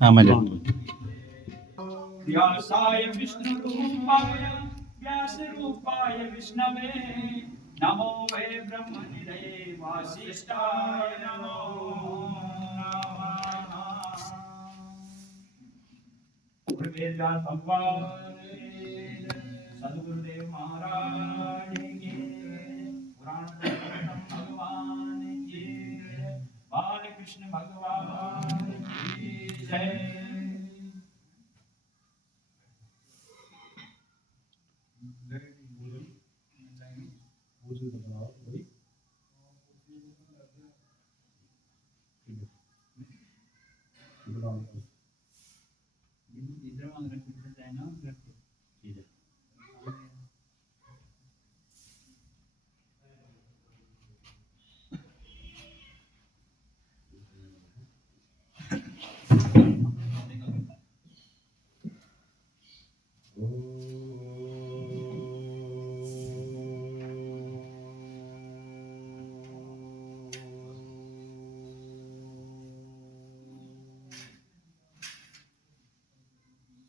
हाँ मैं व्यासाय विष्णुरूपाय व्यासरूपाय विष्णवे नमो वै ब्रह्मनिधये वासिष्ठाय नमो नमः। वेदांत भगवान सद्गुरुदेव महाराज की पुराण पुरुषोत्तम भगवान की बालकृष्ण भगवान की जय।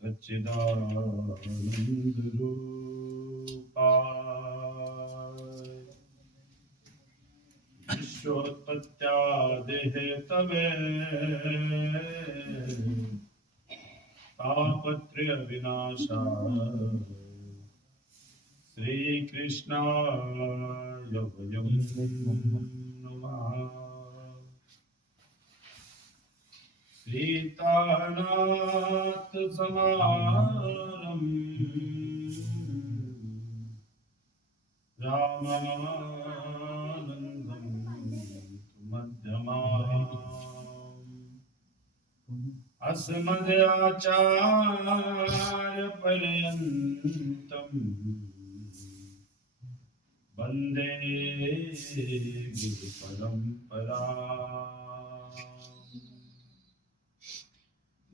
सच्चिदानंद रूपाय विश्वोत्पत्त्यादिहेतवे तापत्रय विनाशाय श्रीकृष्णाय वयं नमः। सीतानाथ समारम्भम् रामानन्दं मध्यमाम् अस्मदाचार्यपर्यन्तम् वन्दे गुरुपरम्पराम्।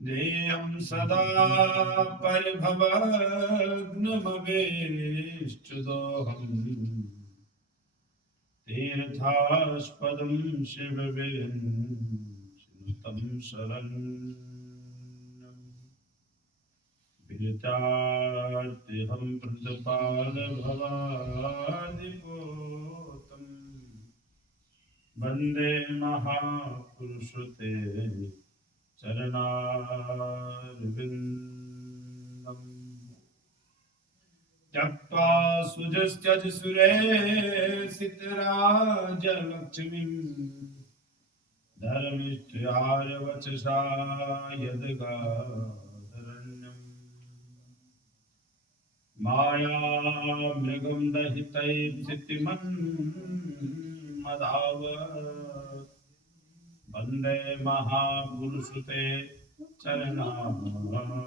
नेयं सदा परिभवग्नमवेष्टदोहम् तीर्थास्पदं शिवविरञ्चिनुतं शरण्यं विरतार्तिहं प्रतपादभवादिपोतं वन्दे महापुरुषते चरणारविन्दम्। त्यक्त्वा सुजस्त्यज सुरेसितराजलक्ष्मीम् धर्मिष्ठयार्यवचसा यद्गाधरण्यम् मायामृगं दहितैर्चितिमन्मदावत् वन्दे महापुरुषते चरणारविन्दम्।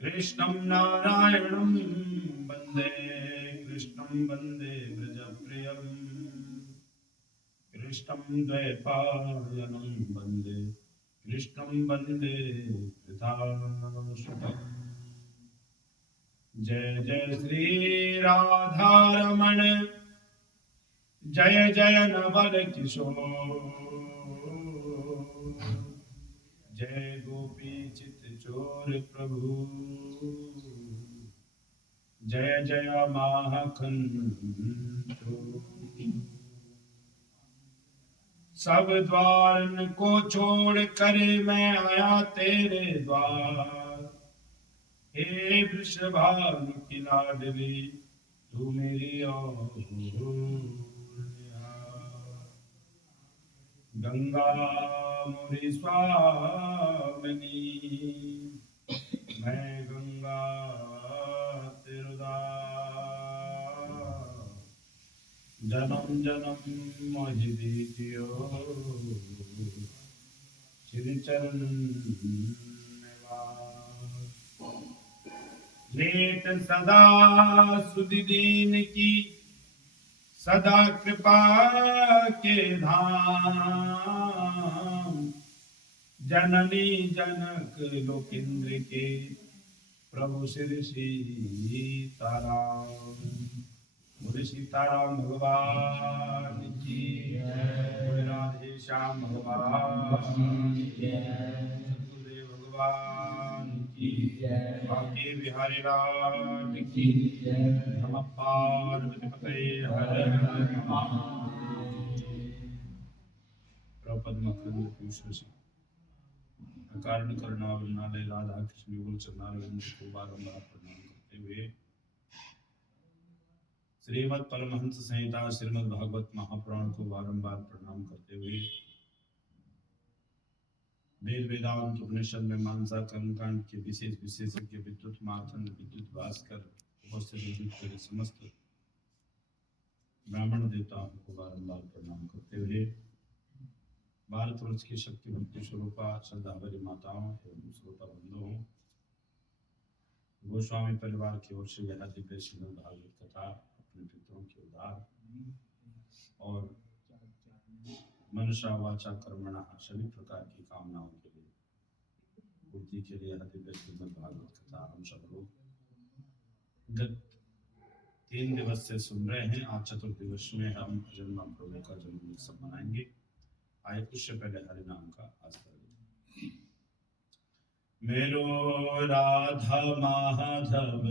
कृष्णं नारायणं वन्दे कृष्णं वन्दे व्रजप्रियम् कृष्णं द्वैपायनं वन्दे कृष्णं वन्दे कृताश्रुतम्। जय जय श्री राधारमण जय जय नवल किशोर जय गोपी चित चोर प्रभु जय जय माखन चोर। सब द्वारन को छोड़ कर मैं आया तेरे द्वार। हे वृषभानु की लाडली तू मेरी ओर निहार। गंगा मोरी स्वामिनी मैं गंगा तेरुदार। जन्म जन्म मोहि दीजियो श्री चरण निवास। लेत सदा सुधि दीन की सदा कृपा के धाम। जननी जनक लोकेंद्र के प्रभु श्री सीताराम। बोले सीताराम भगवान की बोले राधे श्याम भगवान की सतगुरुदेव भगवान की बाकी बिहारी लाल की नमः पार्वती पतये हर हर महादेव। प्रपद मकरंद पीयूष कारण करुणा वरनालय राधा कृष्ण युगल चरणारविंद को बारंबार प्रणाम करते हुए श्रीमद् परमहंस संहिता श्रीमद् भागवत महापुराण को बारंबार प्रणाम करते हुए वेद वेदांत उपनिषद में मानसा कर्मकांड के विशेष विशेषज्ञ विद्युत मार्तंड विद्युत भास्कर उपस्थित विद्युत समस्त ब्राह्मण देवताओं को बारंबार प्रणाम करते हुए भारतवर्ष की शक्ति भक्ति स्वरूपा श्रद्धावरी माताओं एवं श्रोता बंधुओं गोस्वामी परिवार की ओर से यह दिव्य श्रीमद् भागवत कथा अपने पितरों के उद्धार और मनुष्य वाचा कर्मणा सभी प्रकार की कामनाओं के लिए पूर्ति के लिए यह दिव्य श्रीमद् भागवत कथा हम सब लोग गत 3 दिवस से सुन रहे हैं। आज चतुर्थ दिवस में हम जन्म प्रभु का जन्म उत्सव मनाएंगे। आइए उससे पहले हरि नाम का आस्था मेरो राधा माधव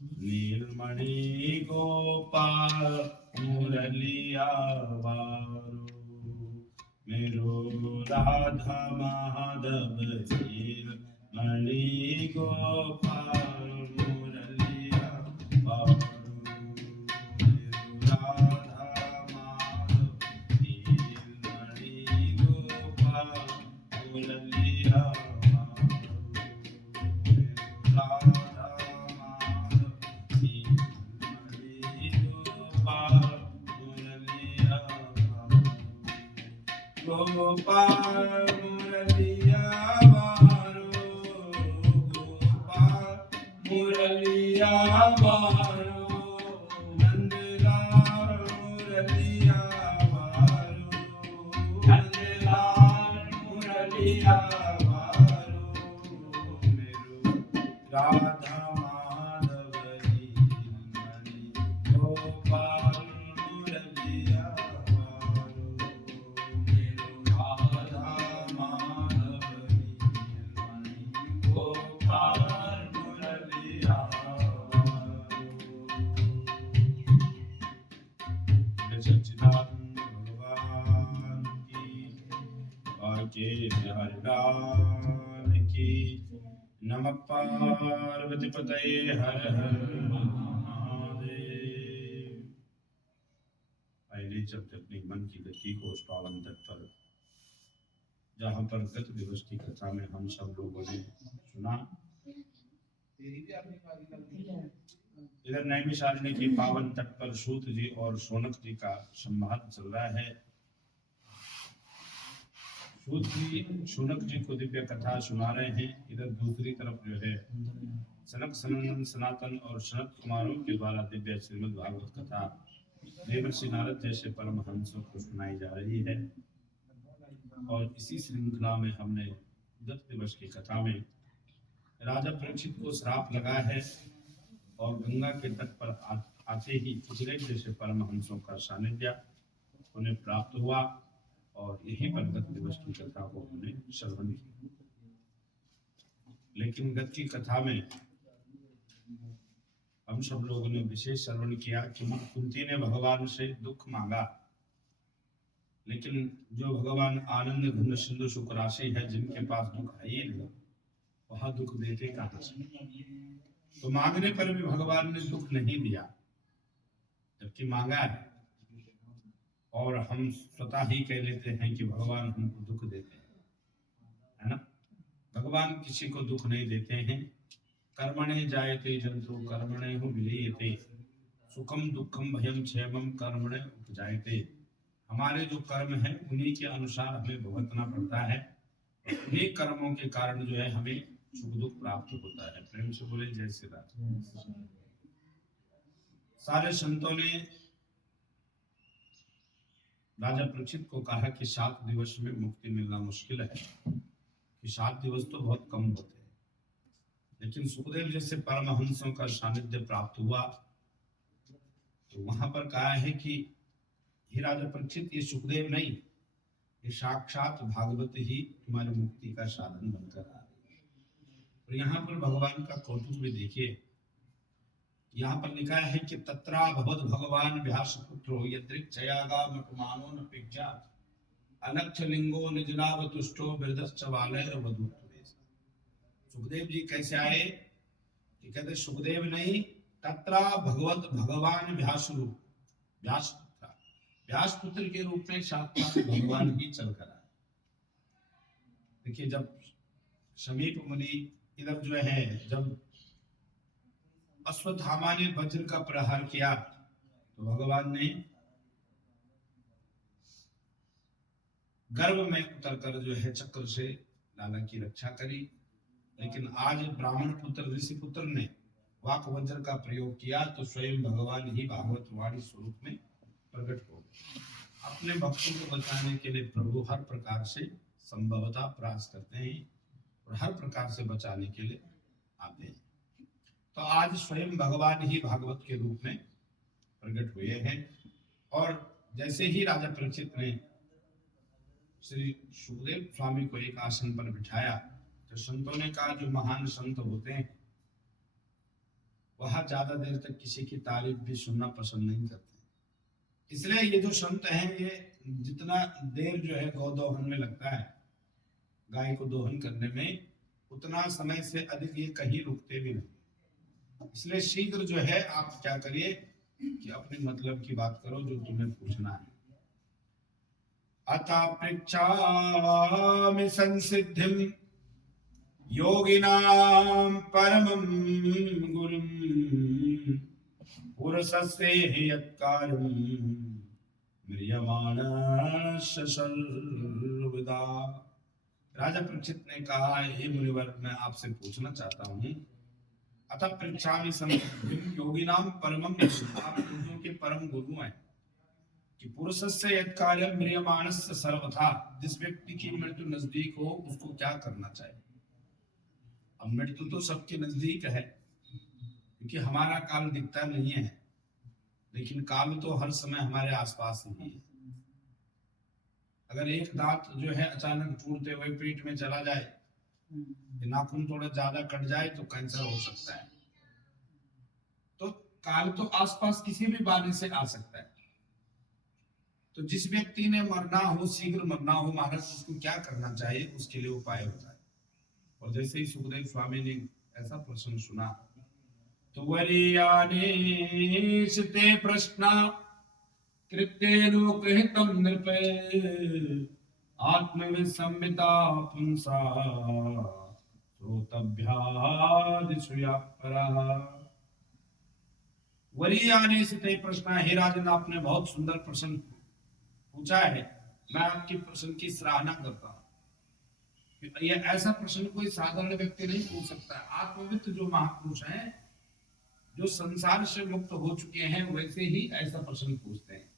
नीलमणि गोपाल मुरलिया वारो मेरो राधा माधव नीलमणि गोपाल मुरलिया वारो गोपाल मुरलिया वारो गोपाल मुरलिया वारो नंदलाल मुरलिया वारो नंदलाल मुरलिया वारो मेरो राधा माधव नीलमणि गोपाल मुरलिया नमः पार्वती पतये हर हर महादेव। पहले चलते अपनी मन की गति को उस पावन तट पर जहाँ पर गत दिवस की कथा में हम सब लोगों ने सुना। इधर नैमिषारण्य के पावन तट पर सूत जी और शौनक जी का संवाद चल रहा है। सूत जी शौनक जी को दिव्य कथा सुना रहे हैं। इधर दूसरी तरफ जो है सनक सनंदन सनातन और सनत कुमारों के द्वारा दिव्य श्रीमद् भागवत कथा देवर्षि नारद जैसे परमहंसों को सुनाई जा रही है। और इसी श्रृंखला में हमने गत दिवस की कथा में राजा परीक्षित को श्राप लगा है और गंगा के तट पर आते ही उजले जैसे परमहंसों का सानिध्य उन्हें प्राप्त हुआ और यहीं पर गत दिवस की कथा को हमने श्रवण किया। लेकिन गत की कथा में हम सब लोगों ने विशेष श्रवण किया कि कुंती ने भगवान से दुख मांगा, लेकिन जो भगवान आनंद घन सिंधु सुख राशि है, जिनके पास दुख है ही नहीं, वह दुख देते कहां से। तो मांगने पर भी भगवान ने दुख नहीं दिया, जबकि मांगा है। और हम स्वतः ही कह लेते हैं कि भगवान हमको दुख देते हैं, है ना। भगवान किसी को दुख नहीं देते हैं। कर्मणे जायते जंतु कर्मणे हो विलीयते सुखम दुखम भयम क्षेमम कर्मणे उपजायते। हमारे जो कर्म है उन्हीं के अनुसार हमें भुगतना पड़ता है। उन्हीं कर्मों के कारण जो है हमें सुख दुख प्राप्त होता है। प्रेम से बोले जय श्री राम। सारे संतों ने राजा परीक्षित को कहा कि 7 दिवस में मुक्ति मिलना मुश्किल है, कि 7 दिवस तो बहुत कम होते हैं। लेकिन सुखदेव जैसे परमहंसों का सानिध्य प्राप्त हुआ तो वहां पर कहा है कि हे राजा परीक्षित, ये सुखदेव नहीं, ये साक्षात भागवत ही तुम्हारी मुक्ति का साधन बनकर आ रही है। और यहाँ पर भगवान का कौतुक भी देखिए, यहाँ पर लिखा है कि तत्रा भगवत भगवान व्यास पुत्रो यदृक्षयागा मकमानो न पिज्जा अलक्ष लिंगो निजलाभ तुष्टो वृद्धश्च वालैर वधूत्वेश। सुखदेव जी कैसे आए कि कहते सुखदेव नहीं, तत्रा भगवत भगवान व्यासुरु, व्यास पुत्र के रूप में साक्षात भगवान ही चलकर आए। देखिए जब समीप मुनि इधर जो है, जब अश्वत्थामा ने वज्र का प्रहार किया तो भगवान ने गर्भ में उतरकर जो है चक्र से लाला की रक्षा करी। लेकिन आज ब्राह्मण पुत्र ऋषि पुत्र ने वाक वज्र का प्रयोग किया तो स्वयं भगवान ही भागवत वाणी स्वरूप में प्रकट हो गए। अपने भक्तों को बचाने के लिए प्रभु हर प्रकार से संभवतः प्रयास करते हैं और हर प्रकार से बचाने के लिए आते हैं। तो आज स्वयं भगवान ही भागवत के रूप में प्रकट हुए हैं। और जैसे ही राजा परीक्षित ने श्री सुखदेव स्वामी को एक आसन पर बिठाया तो संतों ने कहा जो महान संत होते हैं वह ज्यादा देर तक किसी की तारीफ भी सुनना पसंद नहीं करते। इसलिए ये जो संत हैं, ये जितना देर जो है गौ दोहन में लगता है, गाय को दोहन करने में, उतना समय से अधिक ये कहीं रुकते भी नहीं। इसलिए शीघ्र जो है आप क्या करिए कि अपने मतलब की बात करो जो तुम्हें पूछना है। अतः पृच्छामि संसिद्धिं योगिनां परमं गुरुं पुरुषस्य यत्कार्यं म्रियमाणस्य सर्वदा। राजा परीक्षित ने कहा, हे मुनिवर, मैं आपसे पूछना चाहता हूँ, अतः पृच्छामि संसिद्धिं योगिनां परमं गुरुं, आप लोगों के परम गुरु हैं, कि पुरुषस्य यत् कार्यं म्रियमाणस्य सर्वथा, जिस व्यक्ति की मृत्यु नजदीक हो उसको क्या करना चाहिए। अब मृत्यु तो सबके नजदीक है क्योंकि हमारा काल दिखता नहीं है, लेकिन काल तो हर समय हमारे आसपास ही है। अगर एक दांत जो है अचानक टूटते हुए पेट में चला जाए, नाखून थोड़ा ज्यादा कट जाए तो कैंसर हो सकता है। तो काल तो आसपास किसी भी बहाने से आ सकता है। तो जिस व्यक्ति ने मरना हो, शीघ्र मरना हो महाराज, उसको क्या करना चाहिए, उसके लिए उपाय होता है। और जैसे ही सुखदेव स्वामी ने ऐसा प्रश्न सुना तो वरीयाने ते प्रश्न कृत्ये लोकहितं नृपे आत्मविसंविता पुंसा श्रोतभ्यादिषु या परः। वरीयाने ते प्रश्न, हे राजन आपने बहुत सुंदर प्रश्न पूछा है, मैं आपके प्रश्न की सराहना करता हूँ। ये ऐसा प्रश्न कोई साधारण व्यक्ति नहीं पूछ सकता। आत्मवित्त जो महापुरुष हैं, जो संसार से मुक्त हो चुके हैं, वैसे ही ऐसा प्रश्न पूछते हैं।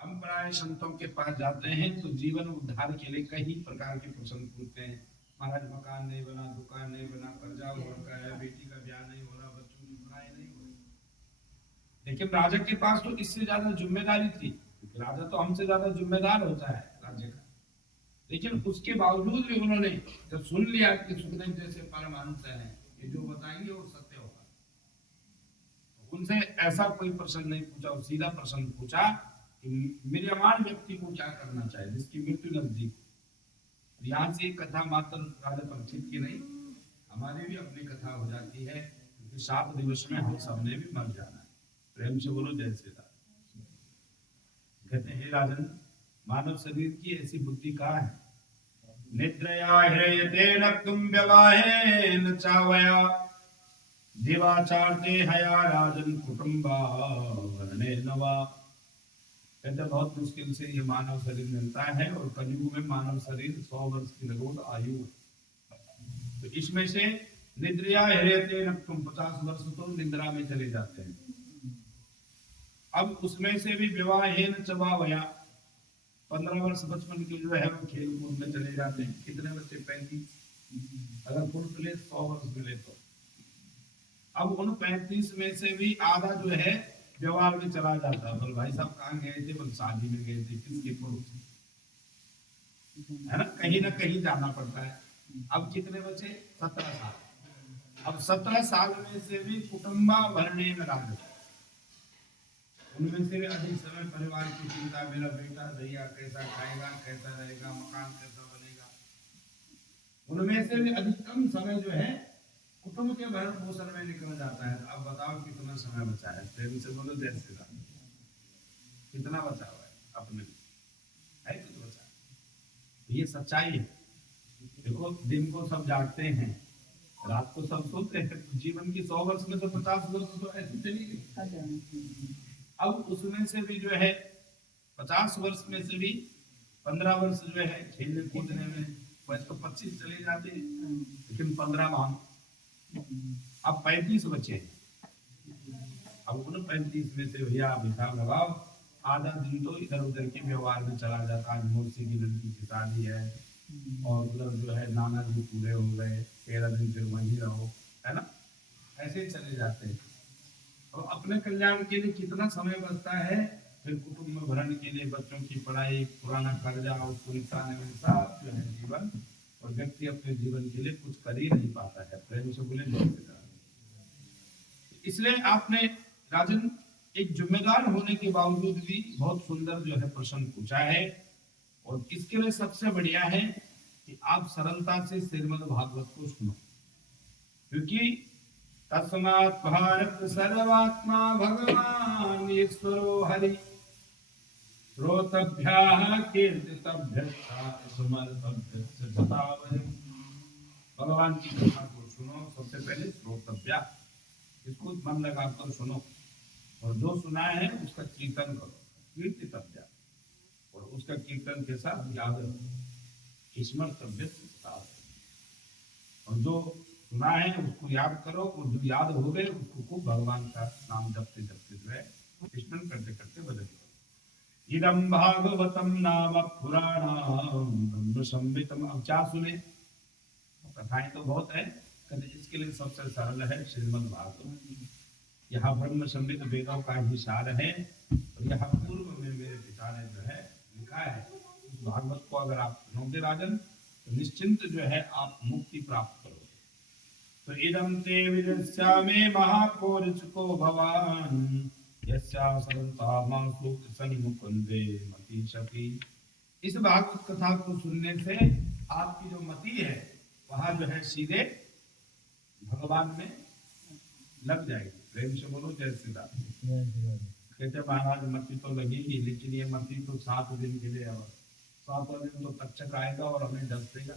हम प्राय संतों के पास जाते हैं तो जीवन उद्धार के लिए कई प्रकार के प्रश्न पूछते हैं। महाराज मकान नहीं बना, दुकान नहीं बना, कर्जा हो रखा है, बेटी का ब्याह नहीं हो रहा, बच्चों की पढ़ाई नहीं हो रही। लेकिन राजा के पास तो इससे ज्यादा जिम्मेदारी थी, राजा तो हमसे ज्यादा जिम्मेदार होता है राज्य का। लेकिन उसके बावजूद भी उन्होंने जब सुन लिया कि सुखदेव जैसे परमहंस हैं, ये जो बताएंगे वो सत्य होगा, उनसे ऐसा कोई प्रश्न नहीं पूछा और सीधा प्रश्न पूछा कि म्रियमाण व्यक्ति को क्या करना चाहिए, जिसकी मृत्यु नजदीक। यहाँ से कथा मात्र राजा परीक्षित की नहीं, हमारी भी अपनी कथा हो जाती है, क्योंकि 7 दिवस में हम सबने भी मर जाना है। प्रेम से बोलो जय श्री राम। कहते हैं राजन, मानव शरीर की ऐसी बुद्धि कहाँ है। निद्रया ह्रियते नक्तुम व्यवाहेन चावया दिवाचारते हया राजन कुटुंबा वरणे नवा। कहते बहुत मुश्किल से ये मानव शरीर मिलता है और कलयुग में मानव शरीर 100 वर्ष की लगभग आयु है। तो इसमें से निद्रया ह्रियते नक्तुम 50 वर्ष तो निद्रा में चले जाते हैं। अब उसमें से भी विवाहेन चवावया 15 वर्ष बचपन के जो है वो खेल कूद में चले जाते हैं। कितने बच्चे? 35। अगर फुल प्ले 100 वर्ष मिले तो अब उन 35 में से भी आधा जो है व्यवहार में चला जाता है। बोल भाई साहब कहाँ गए थे? बोल शादी में गए थे। किसके पड़ोसी? है ना कहीं जाना पड़ता है। अब कितने बचे? 17 साल। अब 17 साल में से भी कुटुंबा भरने में राज, उनमें से भी अधिक समय परिवार की चिंता, मेरा बेटा भैया कैसा खाएगा, कैसा रहेगा, मकान कैसा बनेगा। उनमें से भी अधिकतम समय जो है कुटुंब के भरण पोषण में निकल जाता है। अब बताओ कितना समय बचा है? प्रेम से बोलो जय श्री राम। कितना बचा हुआ है अपने है? कुछ बचा है? ये सच्चाई है। देखो दिन को सब जागते हैं, रात को सब सोते हैं। जीवन की 100 वर्ष में तो 50 वर्ष तो ऐसे चली गई। अब उसमें से भी जो है 50 वर्ष में से भी 15 वर्ष जो है खेलने कूदने में, वैसे तो 25 चले जाते हैं, लेकिन 15 मान, अब 35 बचे। अब उन 35 में से भैया हिसाब लगाओ, आधा दिन तो इधर उधर के व्यवहार में चला जाता है। मौसी की लड़की की शादी है और उधर जो है नाना जी पूरे हो गए, 13 दिन फिर वहीं रहो, है ना, ऐसे ही चले जाते हैं। और अपने कल्याण के लिए कितना समय बचता है? फिर कुटुंब भरण के लिए, बच्चों की पढ़ाई, पुराना कर्जा उसको निपटाने में सब जो है जीवन, और व्यक्ति अपने जीवन के लिए कुछ कर ही नहीं पाता है। प्रेम से बोले जय श्री राम। इसलिए आपने राजन एक जिम्मेदार होने के बावजूद भी बहुत सुंदर जो है प्रश्न पूछा है। और इसके लिए सबसे बढ़िया है कि आप सरलता से श्रीमद् भागवत को सुनो, क्योंकि तस्मात् भारत सर्वात्मा भगवान ईश्वरो हरि श्रोतभ्यः कीर्तितभ्यः स्मर्तभ्यः जतावयम्। भगवान की कथा को सुनो, सबसे पहले श्रोतभ्या, इसको मन लगाकर सुनो, और जो सुना है उसका कीर्तन करो, कीर्तितभ्या, और उसका कीर्तन के साथ याद रखो, स्मर्तभ्यः जतावयम्। और जो सुना है उसको याद करो, और जो याद हो गए उसको खूब भगवान का नाम जपते जपते जो है स्मरण करते करते बदल। इदम भागवतम नाम पुराणम ब्रह्म संहितम। अब क्या सुने? कथाएं तो बहुत है, कहते इसके लिए सबसे सरल है श्रीमद् भागवत। यहाँ ब्रह्म संहित वेदों का ही सार है, और यहाँ पूर्व में मेरे पिता ने जो है लिखा है। उस भागवत को अगर आप सुनोगे राजन, तो निश्चिंत जो है आप मुक्ति प्राप्त करोगे। तो इदं ते विदस्यामे महाकोरिचको भवान यस्या सरलतामासु सन्मुकुंदे मति शपि। इस भागवत कथा को सुनने से आपकी जो मति है वहां जो है सीधे भगवान में लग जाएगी। प्रेम से बोलो जय श्री राम। कहते महाराज मति तो लगेगी, लेकिन ये मति तो 7 दिन के लिए, और 7वां दिन तो तक्षक आएगा और हमें डस देगा।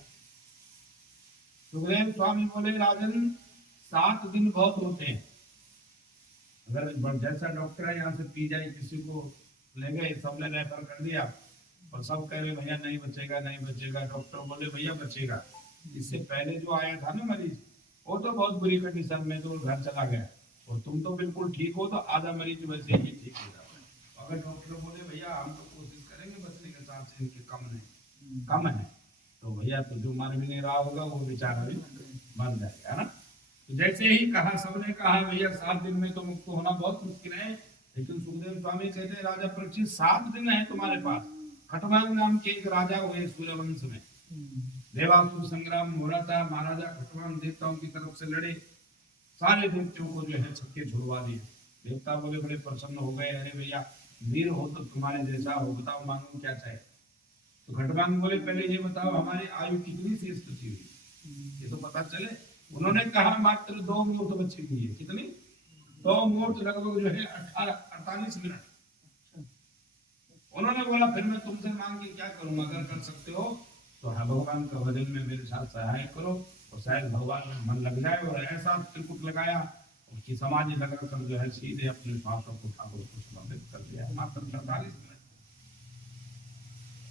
सुखदेव स्वामी बोले राजन 7 दिन बहुत होते हैं। अगर जैसा डॉक्टर है यहाँ से पी जाए, किसी को ले गए, सबने रेफर कर दिया और सब कह रहे भैया नहीं बचेगा नहीं बचेगा, डॉक्टर बोले भैया बचेगा। इससे पहले जो आया था ना मरीज, वो तो बहुत बुरी कंडीशन में तो घर चला गया, और तुम तो बिल्कुल ठीक हो, तो आधा मरीज वैसे ही ठीक हो जाता है। अगर डॉक्टर बोले भैया हम तो कोशिश करेंगे बचने के, साथ से इनके कम है, तो भैया तो जो मर भी नहीं रहा होगा वो बेचारा भी मर जाएगा, है ना। तो जैसे ही कहा, सबने कहा भैया 7 दिन में तो मुक्त होना बहुत मुश्किल है, लेकिन सुखदेव स्वामी कहते हैं राजा परीक्षित 7 दिन है तुम्हारे पास। खटवांग नाम के एक राजा हुए सूर्यवंश में, देवासुर संग्राम हो रहा था, महाराजा खटवांग देवताओं की तरफ से लड़े, सारे देवताओं को जो है छक्के छुड़वा दिए। देवता बोले बड़े प्रसन्न हो गए, अरे भैया वीर हो तो तुम्हारे जैसा हो, बताओ मांगो क्या चाहे। तो खटवांग बोले पहले ये बताओ हमारी आयु कितनी शेष बची हुई, ये तो पता चले। उन्होंने कहा मात्र 2 मूर्त बची हुई है। कितनी? 2 मूर्त, लगभग जो है 48 मिनट। उन्होंने बोला फिर मैं तुमसे मांग के क्या करूंगा, अगर कर सकते हो तो हाँ भगवान का भजन में मेरे साथ सहाय करो, और शायद भगवान में मन लग जाए। और ऐसा त्रिकुट लगाया उसकी समाधि लगाकर जो है सीधे अपने श्वासों को ठाकुर को समर्पित कर दिया, मात्र 48 मिनट।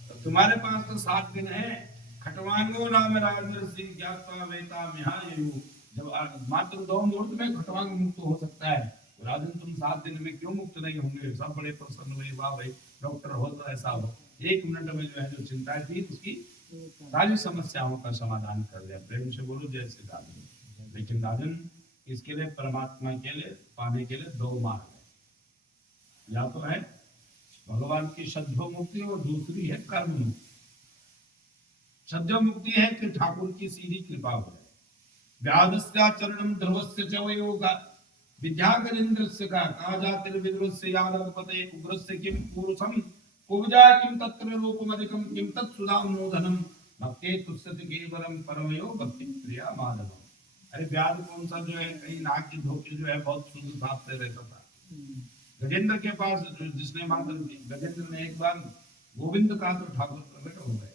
तो तुम्हारे पास तो 7 दिन है। खटवांगो नाम राजर्षि ज्ञात्वा वेता मिहायु। जब मात्र 2 मुहूर्त में खटवांग मुक्त हो सकता है, तो राजन तुम 7 दिन में क्यों मुक्त नहीं होंगे? सब बड़े प्रसन्न हुए, वाह भाई डॉक्टर हो तो ऐसा हो। 1 मिनट में जो है जो चिंता थी उसकी सारी समस्याओं का समाधान कर दिया। प्रेम से बोलो जय श्री राम। लेकिन राजन इसके लिए परमात्मा के लिए पाने के लिए 2 मार्ग है। या तो है भगवान की श्रद्धो मुक्ति और दूसरी है कर्म मुक्ति। श्रद्धो मुक्ति है कि ठाकुर की सीधी कृपा हो जाए। व्याधस्या चरणम ध्रुवस्य च वयोगा विद्यागजेन्द्रस्य का काजातिर्विद्रुस्य यादवपते उग्रस्य किम पुरुषम कुब्जा किम तत्र रूपमधिकम किम तत्सुधामोदनम भक्ते तुष्यति केवलम परमयो भक्ति प्रिया माधव। अरे व्याध कौन सा जो है कहीं नाक की धोके जो है बहुत शुद्ध भाव से रहता था। गजेंद्र के पास जिसने मात्र गजेंद्र ने एक बार गोविंद का तो ठाकुर प्रकट हो गए।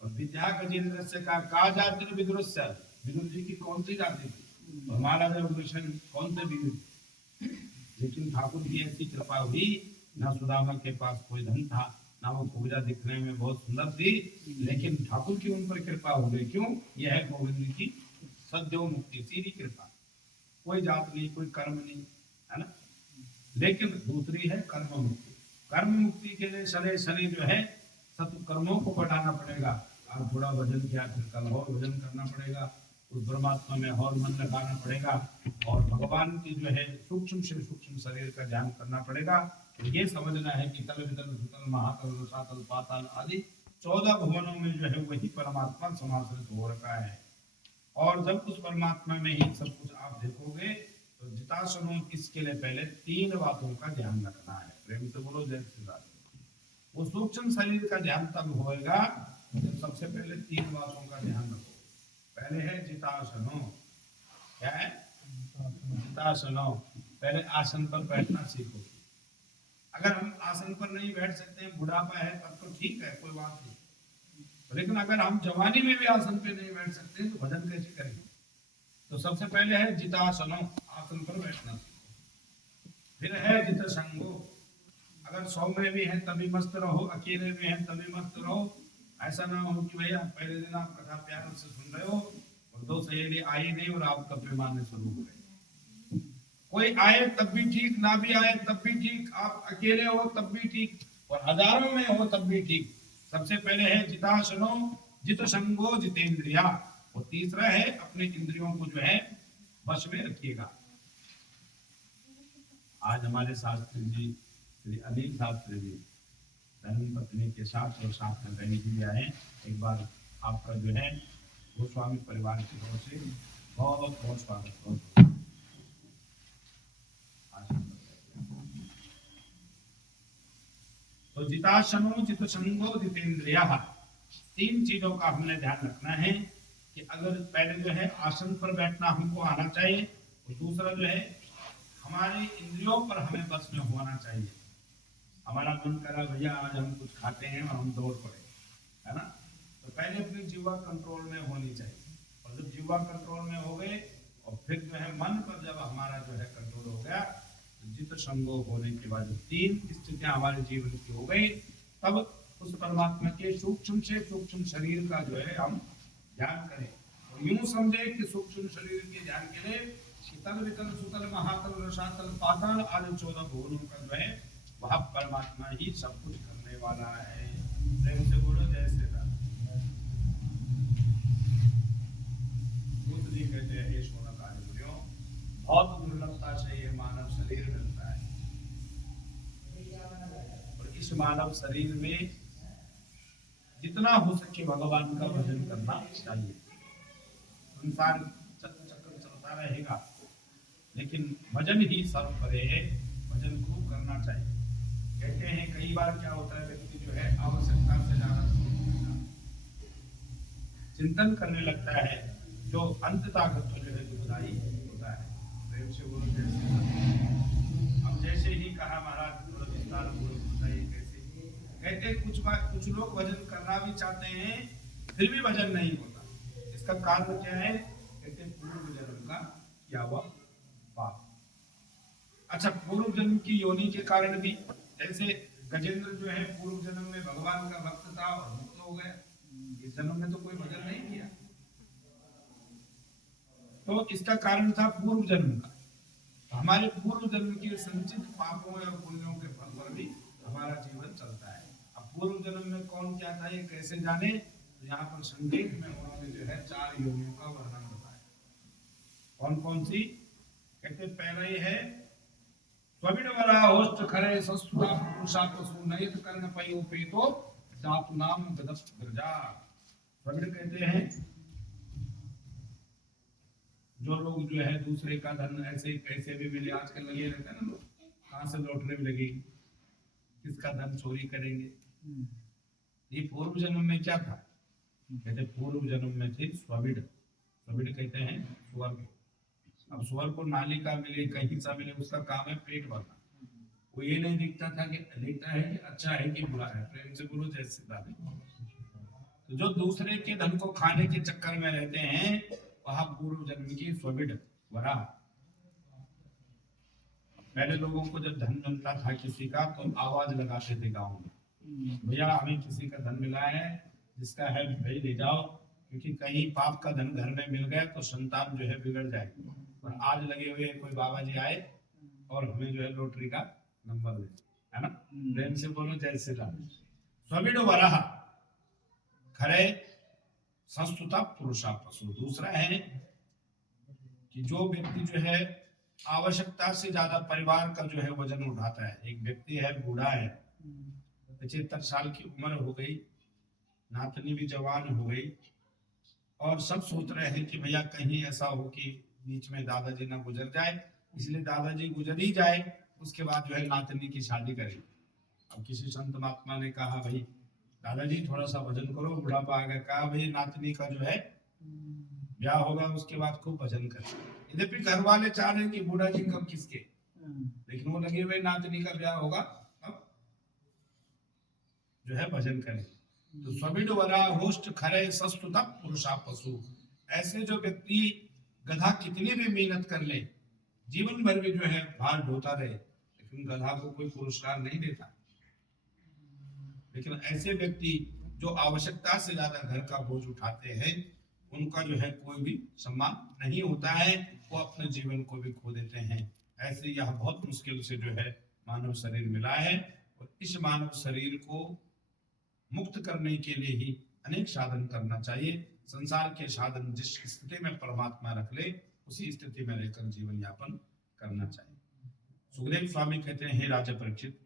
और विद्या गजेंद्र से कहा का जाति विदुर से, विदुर जी की कौन सी जाति थी, हमारा जब कृष्ण कौन से विदुर। लेकिन ठाकुर की ऐसी कृपा हुई, ना सुदामा के पास कोई धन था, ना वो पूजा दिखने में बहुत सुंदर थी, लेकिन ठाकुर की उन पर कृपा हो गई। क्यों? यह है गोविंद की सद्यो मुक्ति, सीधी कृपा, कोई जात नहीं, कोई कर्म नहीं, है ना। लेकिन दूसरी है कर्म मुक्ति। कर्म मुक्ति के लिए शनि शनि जो है सत्य कर्मों को बढ़ाना पड़ेगा। आप थोड़ा भजन किया, फिर कल और भजन करना पड़ेगा, उस परमात्मा में और मन लगाना पड़ेगा, और भगवान की जो है सूक्ष्म से सूक्ष्म शरीर का ध्यान करना पड़ेगा। तो ये समझना है कि तल वितल सुतल महातल रसातल पाताल आदि 14 भुवनों में जो है वही परमात्मा समाश्रित हो रखा है। और जब उस परमात्मा में ही सब कुछ आप देखोगे तो जितासनों इसके लिए पहले 3 बातों का ध्यान रखना है। प्रेम से बोलो जय श्री राम। वो सूक्ष्म शरीर का ध्यान तब होएगा जब सबसे पहले 3 बातों का ध्यान रखो। पहले है जितासनो। क्या है? जितासनो। पहले आसन पर बैठना सीखो। अगर हम आसन पर नहीं बैठ सकते, बुढ़ापा है तब तो ठीक है, कोई बात नहीं, लेकिन अगर हम जवानी में भी आसन पे नहीं बैठ सकते तो भजन कैसे करेंगे। तो सबसे पहले है जितासनो, आसन पर बैठना। फिर है जित संगो, अगर 100 में भी है तभी मस्त रहो, अकेले में है तभी मस्त रहो। ऐसा ना हो कि भैया पहले दिन आप कथा प्यार से सुन रहे हो और 2 सहेली आई नहीं और आप तब मारने शुरू हो गए। कोई आए तब भी ठीक, ना भी आए तब भी ठीक, आप अकेले हो तब भी ठीक, और हजारों में हो तब भी ठीक। सबसे पहले है जितासनो, जित संगो जितेंद्रिया, और तीसरा है अपने इंद्रियों को जो है वश में रखिएगा। आज हमारे शास्त्री जी श्री अनिल शास्त्री जी धर्म पत्नी के साथ और साथ में बहनी जी आए। एक बार आपका जो है गोस्वामी परिवार की ओर से बहुत बहुत स्वागत हो। तो जितासनो जित संगो जितेंद्रिया, 3 चीजों का हमने ध्यान रखना है कि अगर पहले जो है आसन पर बैठना हमको आना चाहिए, और दूसरा जो है हमारे इंद्रियों पर हमें बस में होना चाहिए। हमारा मन करा भैया आज हम कुछ खाते हैं और हम दौड़ पड़े, है ना, तो पहले अपनी जीवा कंट्रोल में होनी चाहिए। और जब जीवा कंट्रोल में हो गए और फिर जो है मन पर जब हमारा जो है कंट्रोल हो गया, जित संगोग होने के बाद 3 स्थितियां हमारे जीवन की हो गई, तब उस परमात्मा के सूक्ष्म से सूक्ष्म शरीर का जो है हम ध्यान करें। और यूं समझे कि सूक्ष्म शरीर के ध्यान के लिए शीतल वितल सुतल महातल रसातल पाताल आदि 14 भुवनों का जो है वह परमात्मा ही सब कुछ करने वाला है। प्रेम से बोलो जय श्री राम। दूसरी कहते हैं हे शौनक आदि मुनियों, बहुत दुर्लभता से ये मानव शरीर मिलता है, और इस मानव शरीर में जितना हो सके भगवान का भजन करना चाहिए। संसार चक्कर चलता रहेगा, लेकिन भजन ही सर्वोपरि है, भजन खूब करना चाहिए। कहते हैं कई बार क्या होता है, व्यक्ति जो है आवश्यकता से ज्यादा चिंतन करने लगता है, जो अंततः जो है दुखदायी होता है। प्रेम से बोलो जैसे अब जैसे ही कहा महाराज थोड़ा विस्तार बोलो बताइए कैसे। कहते कुछ लोग भजन करना भी चाहते हैं फिर भी भजन नहीं होता। इसका कारण क्या है? कहते पूर्व जन्म का किया हुआ पाप। अच्छा, पूर्व जन्म की योनि के कारण भी, जैसे गजेंद्र जो है पूर्व जन्म में भगवान का भक्त था और मुक्त हो गया, इस जन्म में तो कोई भजन नहीं किया, तो इसका कारण था पूर्व जन्म का। तो हमारे पूर्व जन्म के संचित पापों या पुण्यों के फल पर भी हमारा जीवन चलता है। अब पूर्व जन्म में कौन क्या था ये कैसे जाने, तो यहाँ पर संकेत में उन्होंने जो है 4 योनियों का वर्णन बताया। कौन कौन सी? कहते पहला ये है स्वविड वरा होस्ट खरे संस्कृता पुरुषा पशु नयत कर्ण पयोपेतो जातु नाम गदप गर्जा। स्वविड कहते हैं जो लोग जो है दूसरे का धन ऐसे कैसे भी मिले, आजकल लगे रहते हैं ना लोग, कहां से लॉटरी मिलेगी, किसका धन चोरी करेंगे। ये पूर्व जन्म में क्या था, कहते पूर्व जन्म में थे स्वविड। स्वविड कहते हैं स्वर्ग को। अब स्वर्ग को नाली का मिले कहीं सा मिले, उसका काम है पेट भरना। वो ये नहीं दिखता था कि देखता है कि अच्छा है कि बुरा है। प्रेम से बोलो जय श्री राधे। तो जो दूसरे के धन को खाने के चक्कर में रहते हैं वहां पूर्व जन्म की स्वविड वरा। पहले लोगों को जब धन मिलता था किसी का तो आवाज लगाते थे गांव में, भैया हमें किसी का धन मिला है, जिसका है भाई ले जाओ, क्योंकि कहीं पाप का धन घर में मिल गया तो संतान जो है बिगड़ जाएगी। और आज लगे हुए कोई बाबा जी आए और हमें जो है लॉटरी का नंबर दे, है ना। प्रेम से बोलो जय श्री राम। स्वविड वराह खरे संस्तुता पुरुषा पशु। दूसरा है कि जो व्यक्ति जो है आवश्यकता से ज्यादा परिवार का जो है वजन उठाता है। एक व्यक्ति है बूढ़ा है, 75 साल की उम्र हो गई, नातनी भी जवान हो गई, और सब सोच रहे हैं कि भैया कहीं ऐसा हो कि बीच में दादाजी ना गुजर जाए, इसलिए दादाजी गुजर ही जाए उसके बाद जो है नातनी की शादी करें। अब किसी संत महात्मा ने कहा भाई दादाजी थोड़ा सा भजन करो, बुढ़ापा आ गया। कहा भाई नातनी का जो है ब्याह होगा उसके बाद खूब भजन करें। यद्यपि घर वाले चाह रहे हैं कि बूढ़ा जी कब किसके, लेकिन वो लगे हुए नातनी का ब्याह होगा अब जो है भजन करें। तो स्वविड वरा होस्ट खरे सस्तुत पुरुषा पशु। ऐसे जो व्यक्ति गधा कितनी भी मेहनत कर ले, जीवन भर भी जो है भार ढोता रहे, लेकिन गधा को कोई पुरस्कार नहीं देता। लेकिन ऐसे व्यक्ति जो आवश्यकता से ज्यादा घर का बोझ उठाते हैं उनका जो है कोई भी सम्मान नहीं होता है, वो अपने जीवन को भी खो देते हैं। ऐसे यह बहुत मुश्किल से जो है मानव शरीर मिला है, और इस मानव शरीर को मुक्त करने के लिए ही अनेक साधन करना चाहिए। संसार के साधन जिस स्थिति में परमात्मा रख ले उसी स्थिति में रहकर जीवन यापन करना चाहिए। सुखदेव स्वामी कहते हैं, हे राजा परीक्षित,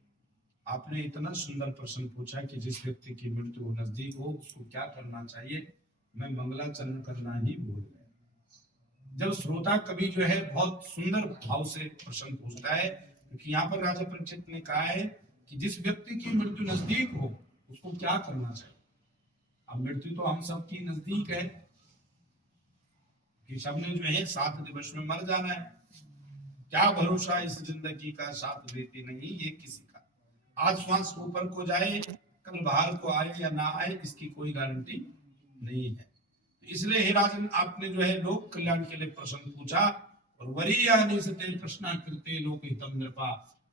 आपने इतना सुंदर प्रश्न पूछा कि जिस व्यक्ति की मृत्यु नजदीक हो उसको क्या करना चाहिए, मैं मंगलाचरण करना ही भूल गया। जब श्रोता कभी जो है बहुत सुंदर भाव से प्रश्न पूछता है, क्योंकि यहाँ पर राजा परीक्षित ने कहा है कि जिस व्यक्ति की मृत्यु नजदीक हो उसको क्या करना चाहिए। अब मृत्यु तो हम सब की नजदीक है कि सबने जो है 7 दिवस में मर जाना है। क्या भरोसा इस जिंदगी का, साथ देती नहीं ये किसी का। आज श्वास ऊपर को जाए, कल बाहर को आए या ना आए, इसकी कोई गारंटी नहीं है। इसलिए हे राजन, आपने जो है लोक कल्याण के लिए प्रश्न पूछा, और वरीयानि सते प्रश्न करते लोक हितम नृपा,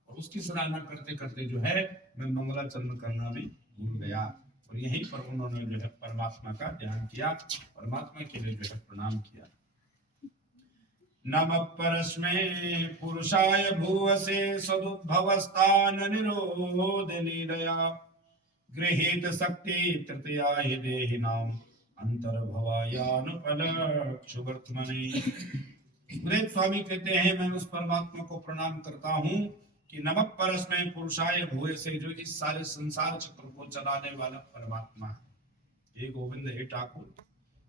और उसकी सराहना करते करते जो है मैं मंगलाचरण करना भी भूल गया। और यहीं पर उन्होंने जो है परमात्मा का ध्यान किया, परमात्मा के लिए जो है प्रणाम किया। नमः परस्मै पुरुषाय भुवसे सदुद्भवस्थान निरोध लीलया गृहीत शक्ति तृतीयाय देहिनाम अंतर्भवायानुपलक्षुवर्त्मने। सुखदेव स्वामी कहते हैं, मैं उस परमात्मा को प्रणाम करता हूँ कि नमः परस्मै पुरुषाय भुवसे, जो इस सारे संसार चक्र को चलाने वाला परमात्मा है। हे गोविंद, हे ठाकुर,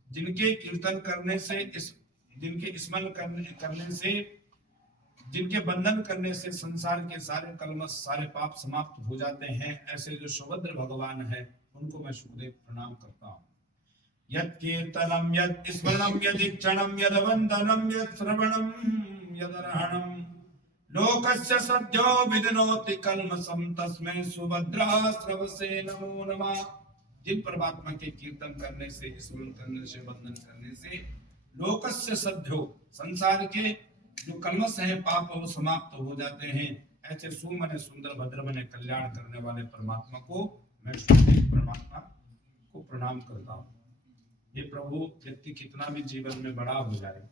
जिनके कीर्तन करने से, जिनके स्मरण करने से, जिनके बंधन करने से संसार के सारे कलमश, सारे पाप समाप्त हो जाते हैं, ऐसे जो सुभद्र भगवान है उनको मैं सुखदेव प्रणाम करता हूँ। यत् कीर्तनम यत् स्मरणम यदीक्षणम यद वंदनम यत् श्रवणम यदर्हणम लोकस्य सद्यो विदनोति कल्मषम तस्मै सुभद्रा श्रवसे नमो नमः। जिन परमात्मा के कीर्तन करने से, स्मरण करने से, वंदन करने से लोकस्य सद्यो, संसार के जो कल्मष है, पाप वो समाप्त हो जाते हैं, ऐसे सुमने सुंदर भद्र मने कल्याण करने वाले परमात्मा को मैं परमात्मा को प्रणाम करता हूँ। ये प्रभु, व्यक्ति कितना भी जीवन में बड़ा हो जाए,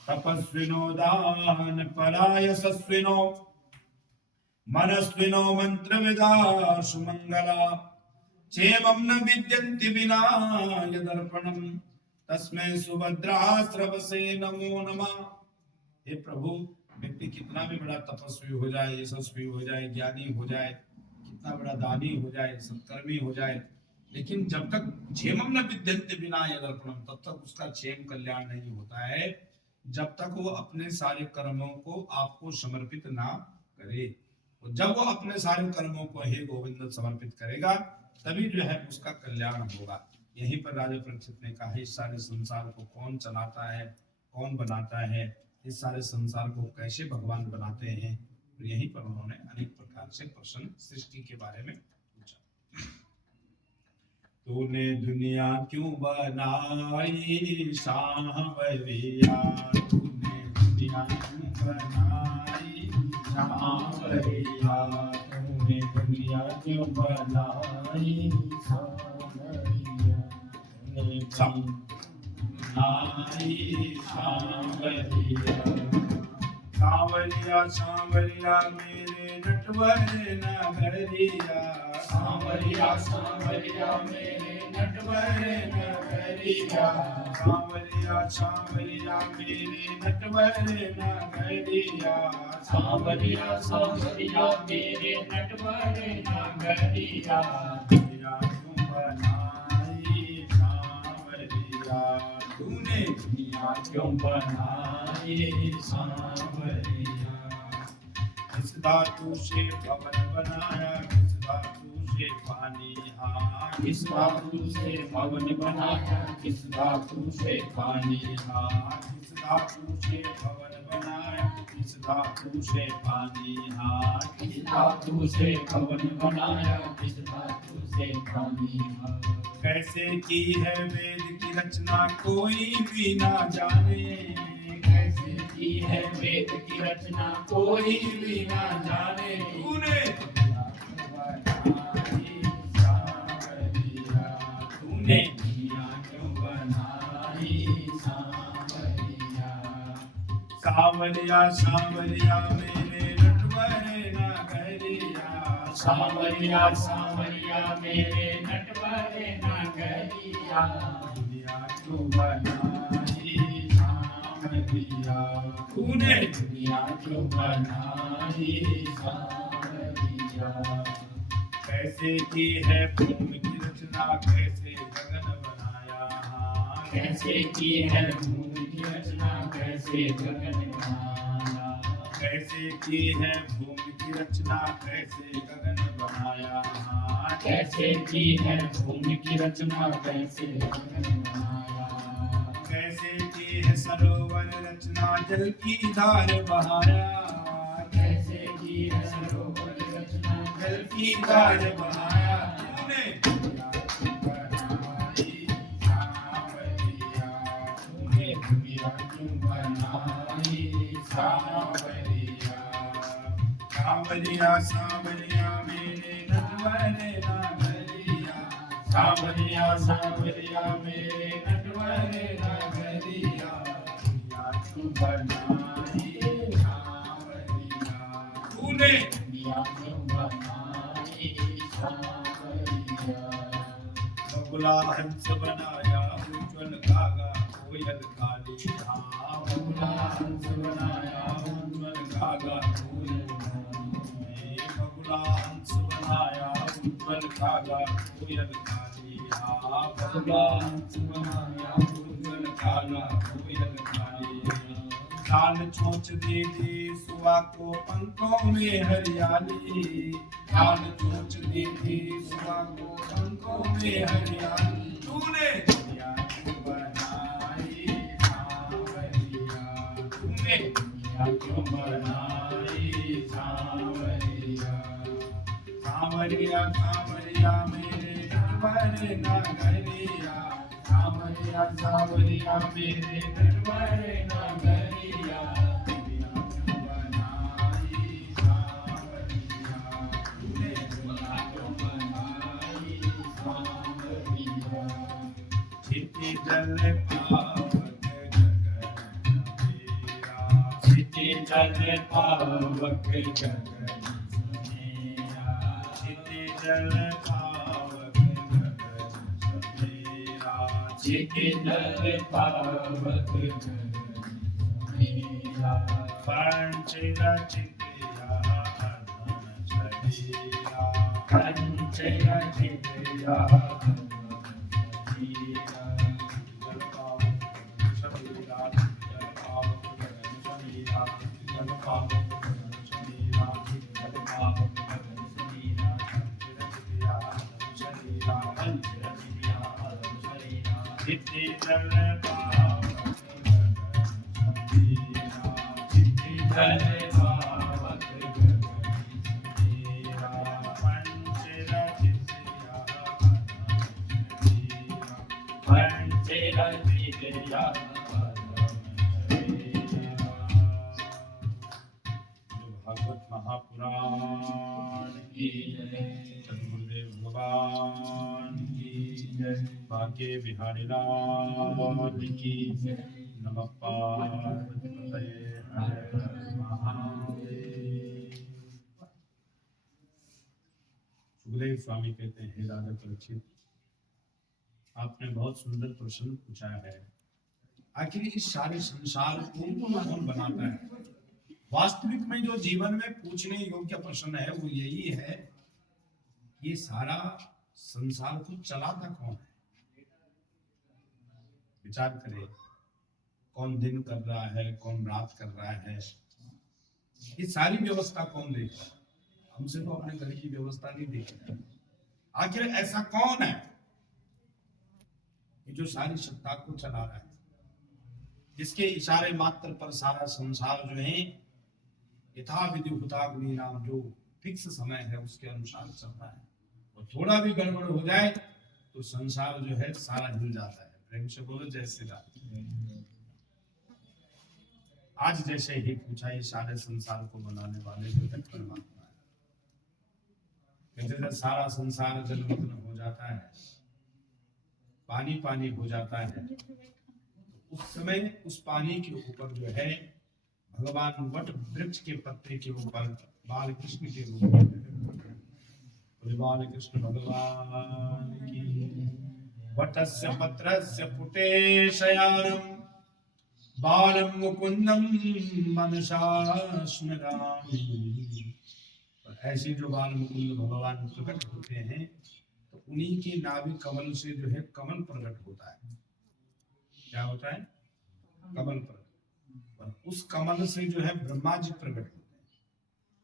तपस्विनो दान परायसस्विनो मनस्विनो मंत्रविदा सुमंगला क्षेमं न विद्यन्ति विना यदर्पणम तस्मै सुभद्रा श्रवसे नमो नमः। हे प्रभु, व्यक्ति कितना भी बड़ा तपस्वी हो जाए, यशस्वी हो जाए, ज्ञानी हो जाए, कितना बड़ा दानी हो जाए, सत्कर्मी हो जाए, लेकिन जब तक क्षेमम न विद्यन्ते बिना यदर्पणम, तब तक उसका क्षेम कल्याण नहीं होता है, जब तक वो अपने सारे कर्मों को आपको समर्पित ना करे। और जब वो अपने सारे कर्मों को हे गोविंद समर्पित करेगा, तभी जो है उसका कल्याण होगा। यहीं पर राजा परीक्षित ने कहा, इस सारे संसार को कौन चलाता है, कौन बनाता है, इस सारे संसार को कैसे भगवान बनाते हैं। तो यहीं पर उन्होंने अनेक प्रकार से प्रश्न सृष्टि के बारे में पूछा। तूने दुनिया क्यों बनाई सांवरिया, तूने दुनिया क्यों बनाई सांवरिया, तूने दुनिया क्यों बनाई सांवरिया, तूने सांवरिया सांवरिया मेरे नटवर नगरिया, सांवरिया सांवरिया मेरे नटवर नगरिया, सांवरिया सांवरिया मेरे नटवर नगरिया, सांवरिया सांवरिया मेरे नटवर नगरिया, दुनिया क्यों बनाई सांवरिया, तूने दुनिया क्यों बनाई सांवरिया, किस धातु से पवन बनाया, किस धातु से पानी, हाँ किस धातु से पवन बनाया, किस धातु से पानी, हाँ किस धातु से पवन बनाया, किस धातु से पानी, हाँ किस धातु से पवन बनाया, किस धातु से पानी, हाँ कैसे की है वेद की रचना कोई भी ना जाने, कैसे की है वेद की रचना कोई भी ना जाने, तूने दुनिया क्यों बनाई सांवरिया, सांवरिया सांवरिया मेरे नटवर नगरिया, सांवरिया सांवरिया मेरे नटवर नगरिया, दुनिया क्यों बनाई सांवरिया, तूने दुनिया क्यों बनाई सांवरिया, कैसे की है भूमि की रचना, कैसे गगन बनाया, हाँ कैसे की है भूमि की रचना, कैसे गगन बनाया, कैसे की है भूमि की रचना, कैसे गगन बनाया, हाँ कैसे की है भूमि की रचना, कैसे गगन बनाया, कैसे की है सरोवर रचना, जल की धार बहाया, कैसे की है सरोवर रचना, जल की धार बहाया, तूने दुनिया क्यों बनाई सांवरिया, तूने दुनिया क्यों बनाई सांवरिया, सांवरिया सांवरिया मेरे नटवर नगरिया, सांवरिया सांवरिया मेरे नटवर नगरिया, दुनिया क्यों बनाई सांवरिया, तूने दुनिया क्यों बनाई सांवरिया, बगुला हंस बनाया उज्ज्वल गागा कोयल काली, हाँ बगुला हंस बनाया उज्ज्वल गागा कोयल काली, बगुला हंस बनाया उज्ज्वल गागा कोयल काली, हाँ बगुला हंस बनाया उज्ज्वल गागा कोयल काली, लाल चोंच दे दे सुआ को पंखों में हरियाली, लाल चोंच दे दे सुआ को पंखों में हरियाली, तूने दुनिया क्यों बनाई सांवरिया, तूने दुनिया क्यों बनाई सांवरिया, सांवरिया सांवरिया मेरे नटवर नगरिया, सांवरिया सांवरिया मेरे नटवर नगरिया, दुनिया क्यों बनाई सांवरिया, तूने दुनिया क्यों बनाई सांवरिया, छिटी जल पावक गगन मेरा, छिटी जल पावक गगन मेरा, छिटी जल पावक गगन मेरा, छिटी जल पावक गगन भागवत महापुराण की जय, सद्गुरुदेव भगवान की जय, भाग्य बिहारी लाल की जय। नमः पार्वतीपतये, हर हर महादेव। सुखदेव स्वामी कहते हैं, हे राजा परीक्षित, आपने बहुत सुंदर प्रश्न पूछा है। आखिर इस सारे संसार को कौन बनाता है? वास्तविक में जो जीवन में पूछने योग्य प्रश्न है वो यही है, ये सारा संसार को चलाता कौन है? विचार करें, कौन दिन कर रहा है, कौन रात कर रहा है, ये सारी व्यवस्था कौन देख रहा है? हमसे तो अपने घर की व्यवस्था नहीं देख रहा। आखिर ऐसा कौन है कि जो सारी सत्ता को चला रहा है, जिसके इशारे मात्र पर सारा संसार जो है यथा विधि हुताग्नि नाम, जो फिक्स समय है उसके अनुसार चल रहा है। और थोड़ा भी गड़बड़ हो जाए तो संसार जो है सारा हिल जाता है। प्रेम से बोलो जय श्री राम। आज जैसे ही पूछा, ये सारे संसार को बनाने वाले जो है परमात्मा है। कहते जब सारा संसार जलमग्न हो जाता है, पानी पानी हो जाता है, तो उस समय उस पानी के ऊपर जो है भगवान वट वृक्ष के पत्ते के ऊपर बाल कृष्ण के रूप में, बाल कृष्ण भगवान की। वटस्य पत्रस्य पुटे शयानम बालम मुकुंदम मनसा स्मरामि। ऐसे जो बाल मुकुंद भगवान प्रकट होते हैं, तो उन्हीं के नाभि कमल से जो है कमल प्रकट होता है। क्या होता है? कमल प्रकट। और उस कमल से जो है ब्रह्मा जी प्रकट होते हैं।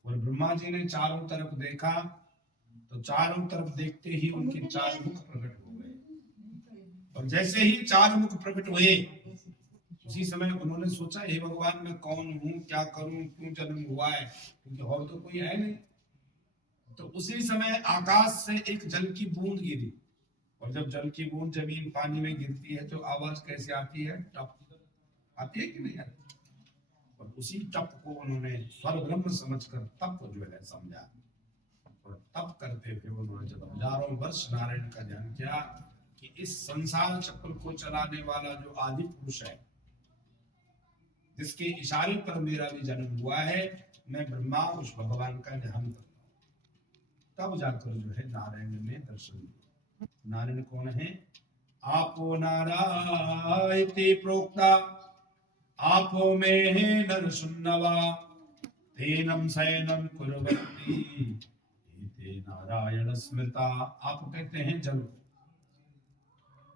और ब्रह्मा जी ने चारों तरफ देखा, तो चारों तरफ देखते ही उनके चार मुख प्रकट हो गए। और जैसे ही चार मुख प्रकट हुए, उसी समय उन्होंने सोचा, हे भगवान मैं कौन हूँ, क्या करूं, क्यों जन्म हुआ है, क्योंकि और तो कोई है नहीं। तो उसी समय आकाश से एक जल की बूंद गिरी। और जब जल की बूंद जमीन पानी में गिरती है तो आवाज कैसे आती है? टप आती है कि नहीं आती? और उसी तप को उन्होंने स्वर ब्रह्म समझकर तप जो है समझा। और तप करते हुए उन्होंने जब हजारों वर्ष नारायण का ध्यान किया कि इस संसार चक्र को चलाने वाला जो आदि पुरुष है, जिसके इशारे पर मेरा भी जन्म हुआ है, मैं ब्रह्मा उस भगवान का ध्यान करता हूँ। तब जाकर जो है नारायण ने दर्शन दिया। नारायण कौन है? आपो नारायते प्रोक्ता आपो में है नर सुन्नवा तेनम शयनम कुर्वन्ति एते नारायण स्मृता। आप कहते हैं जल,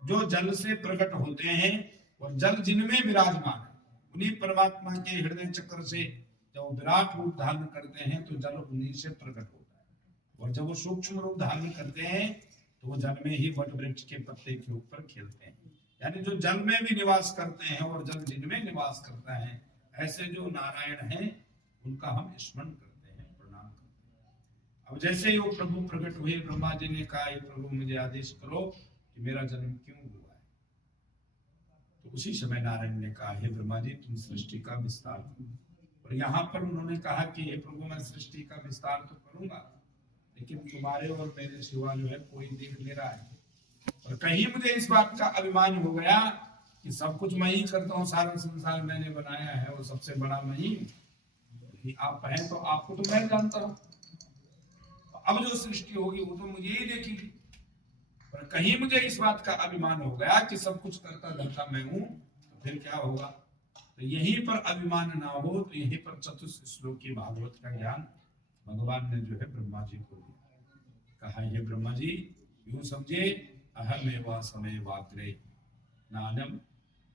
जो जल से प्रकट होते हैं और जल जिनमें विराजमान है, उन्हीं परमात्मा के हृदय चक्र से जब वो विराट रूप धारण करते हैं तो जल उन्हीं से प्रकट होता है। और जब वो सूक्ष्म रूप धारण करते हैं तो वो जल में ही वट वृक्ष के पत्ते के ऊपर खेलते हैं। यानी जो जल में भी निवास करते हैं और जल जिनमें निवास करता है, ऐसे जो नारायण हैं उनका हम स्मरण करते हैं, प्रणाम करते हैं। अब जैसे ही वो प्रभु प्रकट हुए, ब्रह्मा जी ने कहा, प्रभु मुझे आदेश करो कि मेरा जन्म क्यों हुआ है। तो उसी समय नारायण ने कहा, हे ब्रह्मा जी तुम सृष्टि का विस्तार करो। और यहाँ पर उन्होंने कहा कि हे प्रभु मैं सृष्टि का विस्तार तो करूंगा, लेकिन तुम्हारे और मेरे सिवा जो है कोई देख नहीं रहा है। और कहीं मुझे इस बात का अभिमान हो गया कि सब कुछ मैं ही करता हूँ, सारा संसार मैंने बनाया है और सबसे बड़ा मैं ही आप हैं, तो आपको तो मैं जानता हूँ, अब जो सृष्टि होगी वो तो मुझे ही देखेगी। पर कहीं मुझे इस बात का अभिमान हो गया कि सब कुछ करता धरता मैं हूँ, तो फिर क्या होगा? तो यहीं पर अभिमान ना हो, तो यहीं पर चतुर्थ श्लोक की भागवत का ज्ञान भगवान ने जो है ब्रह्मा जी को दिया। कहा ये ब्रह्मा जी यूं समझे, अहमेवा समय वाग्रे नानम,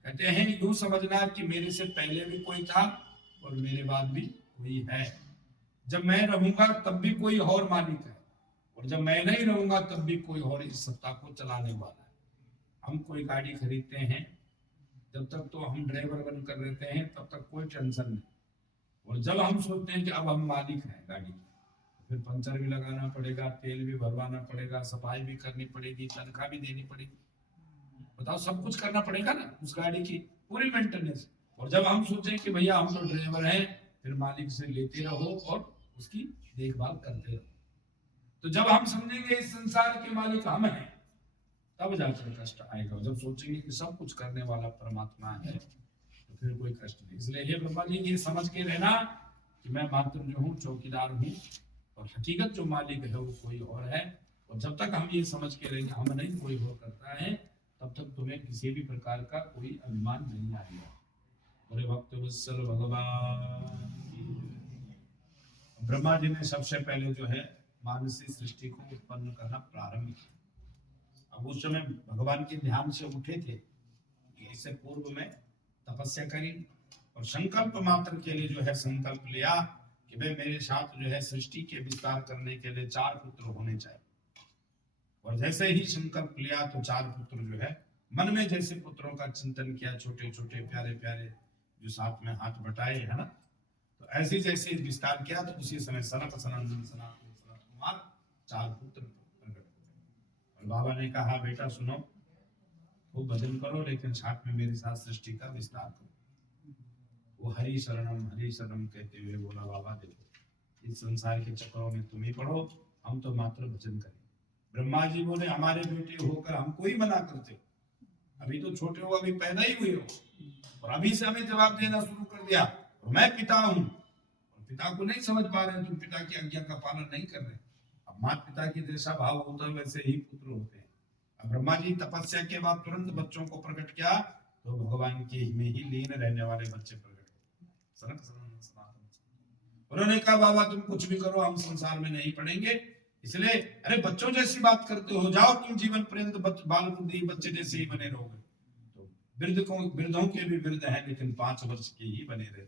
कहते हैं यूं समझना कि मेरे से पहले भी कोई था और मेरे बाद भी कोई है। जब मैं रहूंगा तब भी कोई और मालिक है, और जब मैं नहीं रहूंगा तब भी कोई और इस सत्ता को चलाने वाला है। हम कोई गाड़ी खरीदते हैं, जब तक तो हम ड्राइवर बनकर रहते हैं तब तक कोई टेंशन नहीं, और जब हम सोचते हैं कि अब हम मालिक हैं गाड़ी के, फिर पंचर भी लगाना पड़ेगा, तेल भी भरवाना पड़ेगा, सफाई भी करनी पड़ेगी, तनख्वाह भी देनी पड़ेगी, बताओ सब कुछ करना पड़ेगा ना उस गाड़ी की पूरी मेंटेनेंस। और जब हम सोचें कि भैया हम तो ड्राइवर हैं, फिर मालिक से लेते रहो और उसकी देखभाल करते रहो। तो जब हम समझेंगे इस संसार के मालिक हम हैं, तब जाकर कष्ट आएगा। जब सोचेंगे कि सब कुछ करने वाला परमात्मा है, तो फिर कोई कष्ट नहीं। इसलिए हे ब्रह्मा जी ये समझ के रहना कि मैं मात्र जो हूँ चौकीदार हूँ, और हकीकत जो मालिक है वो कोई और है। और जब तक हम ये समझ के रहेंगे हम नहीं कोई और करता है, तब तक तुम्हें किसी भी प्रकार का कोई अभिमान नहीं आएगा। बोले भक्त वत्सल भगवान। ब्रह्मा जी ने सबसे पहले जो है मानसी सृष्टि को उत्पन्न करना प्रारंभ किया। अब उस समय भगवान के ध्यान से उठे थे कि इससे पूर्व में तपस्या करी, और संकल्प मात्र के लिए जो है संकल्प लिया कि भाई मेरे साथ जो है सृष्टि के विस्तार करने के लिए 4 पुत्र होने चाहिए। और जैसे ही संकल्प लिया तो 4 पुत्र जो है मन में जैसे पुत्रों का चिंतन किया, छोटे छोटे प्यारे प्यारे जो साथ में हाथ बटाए है ना, तो ऐसे जैसे विस्तार किया तो उसी समय सनक सनंदन सनातन सनत कुमार 4 पुत्र प्रकट हुए। और बाबा ने कहा बेटा सुनो, खूब भजन करो लेकिन साथ में मेरे साथ सृष्टि का विस्तार करो। वो हरि शरणम कहते हुए बोला बाबा देखो इस संसार के चक्रों में तुम ही पढ़ो, हम तो मात्र भजन करें। ब्रह्मा जी बोले हमारे बेटे होकर हमको ही मना करते हो, अभी तो छोटे हो, अभी पैदा ही हुए हो, और अभी से हमें जवाब देना शुरू कर दिया। और मैं पिता हूँ, और पिता को नहीं समझ पा रहे, तुम पिता की आज्ञा का पालन नहीं कर रहे। अब माता पिता की जैसा भाव होता है वैसे ही पुत्र होते हैं। अब ब्रह्मा जी तपस्या के बाद तुरंत बच्चों को प्रकट किया, तो भगवान के में ही लीन रहने वाले बच्चे प्रकट हुए। सनक सनंदन सनातन। उन्होंने कहा बाबा तुम कुछ भी करो हम संसार में नहीं पड़ेंगे, इसलिए अरे बच्चों जैसी बात करते हो, जाओ तुम जीवन पर्यंत बाल बुद्धि बच्चे जैसे ही बने रहोगे। तो वृद्धों के भी वृद्ध हैं लेकिन 5 वर्ष के ही बने रहते हैं।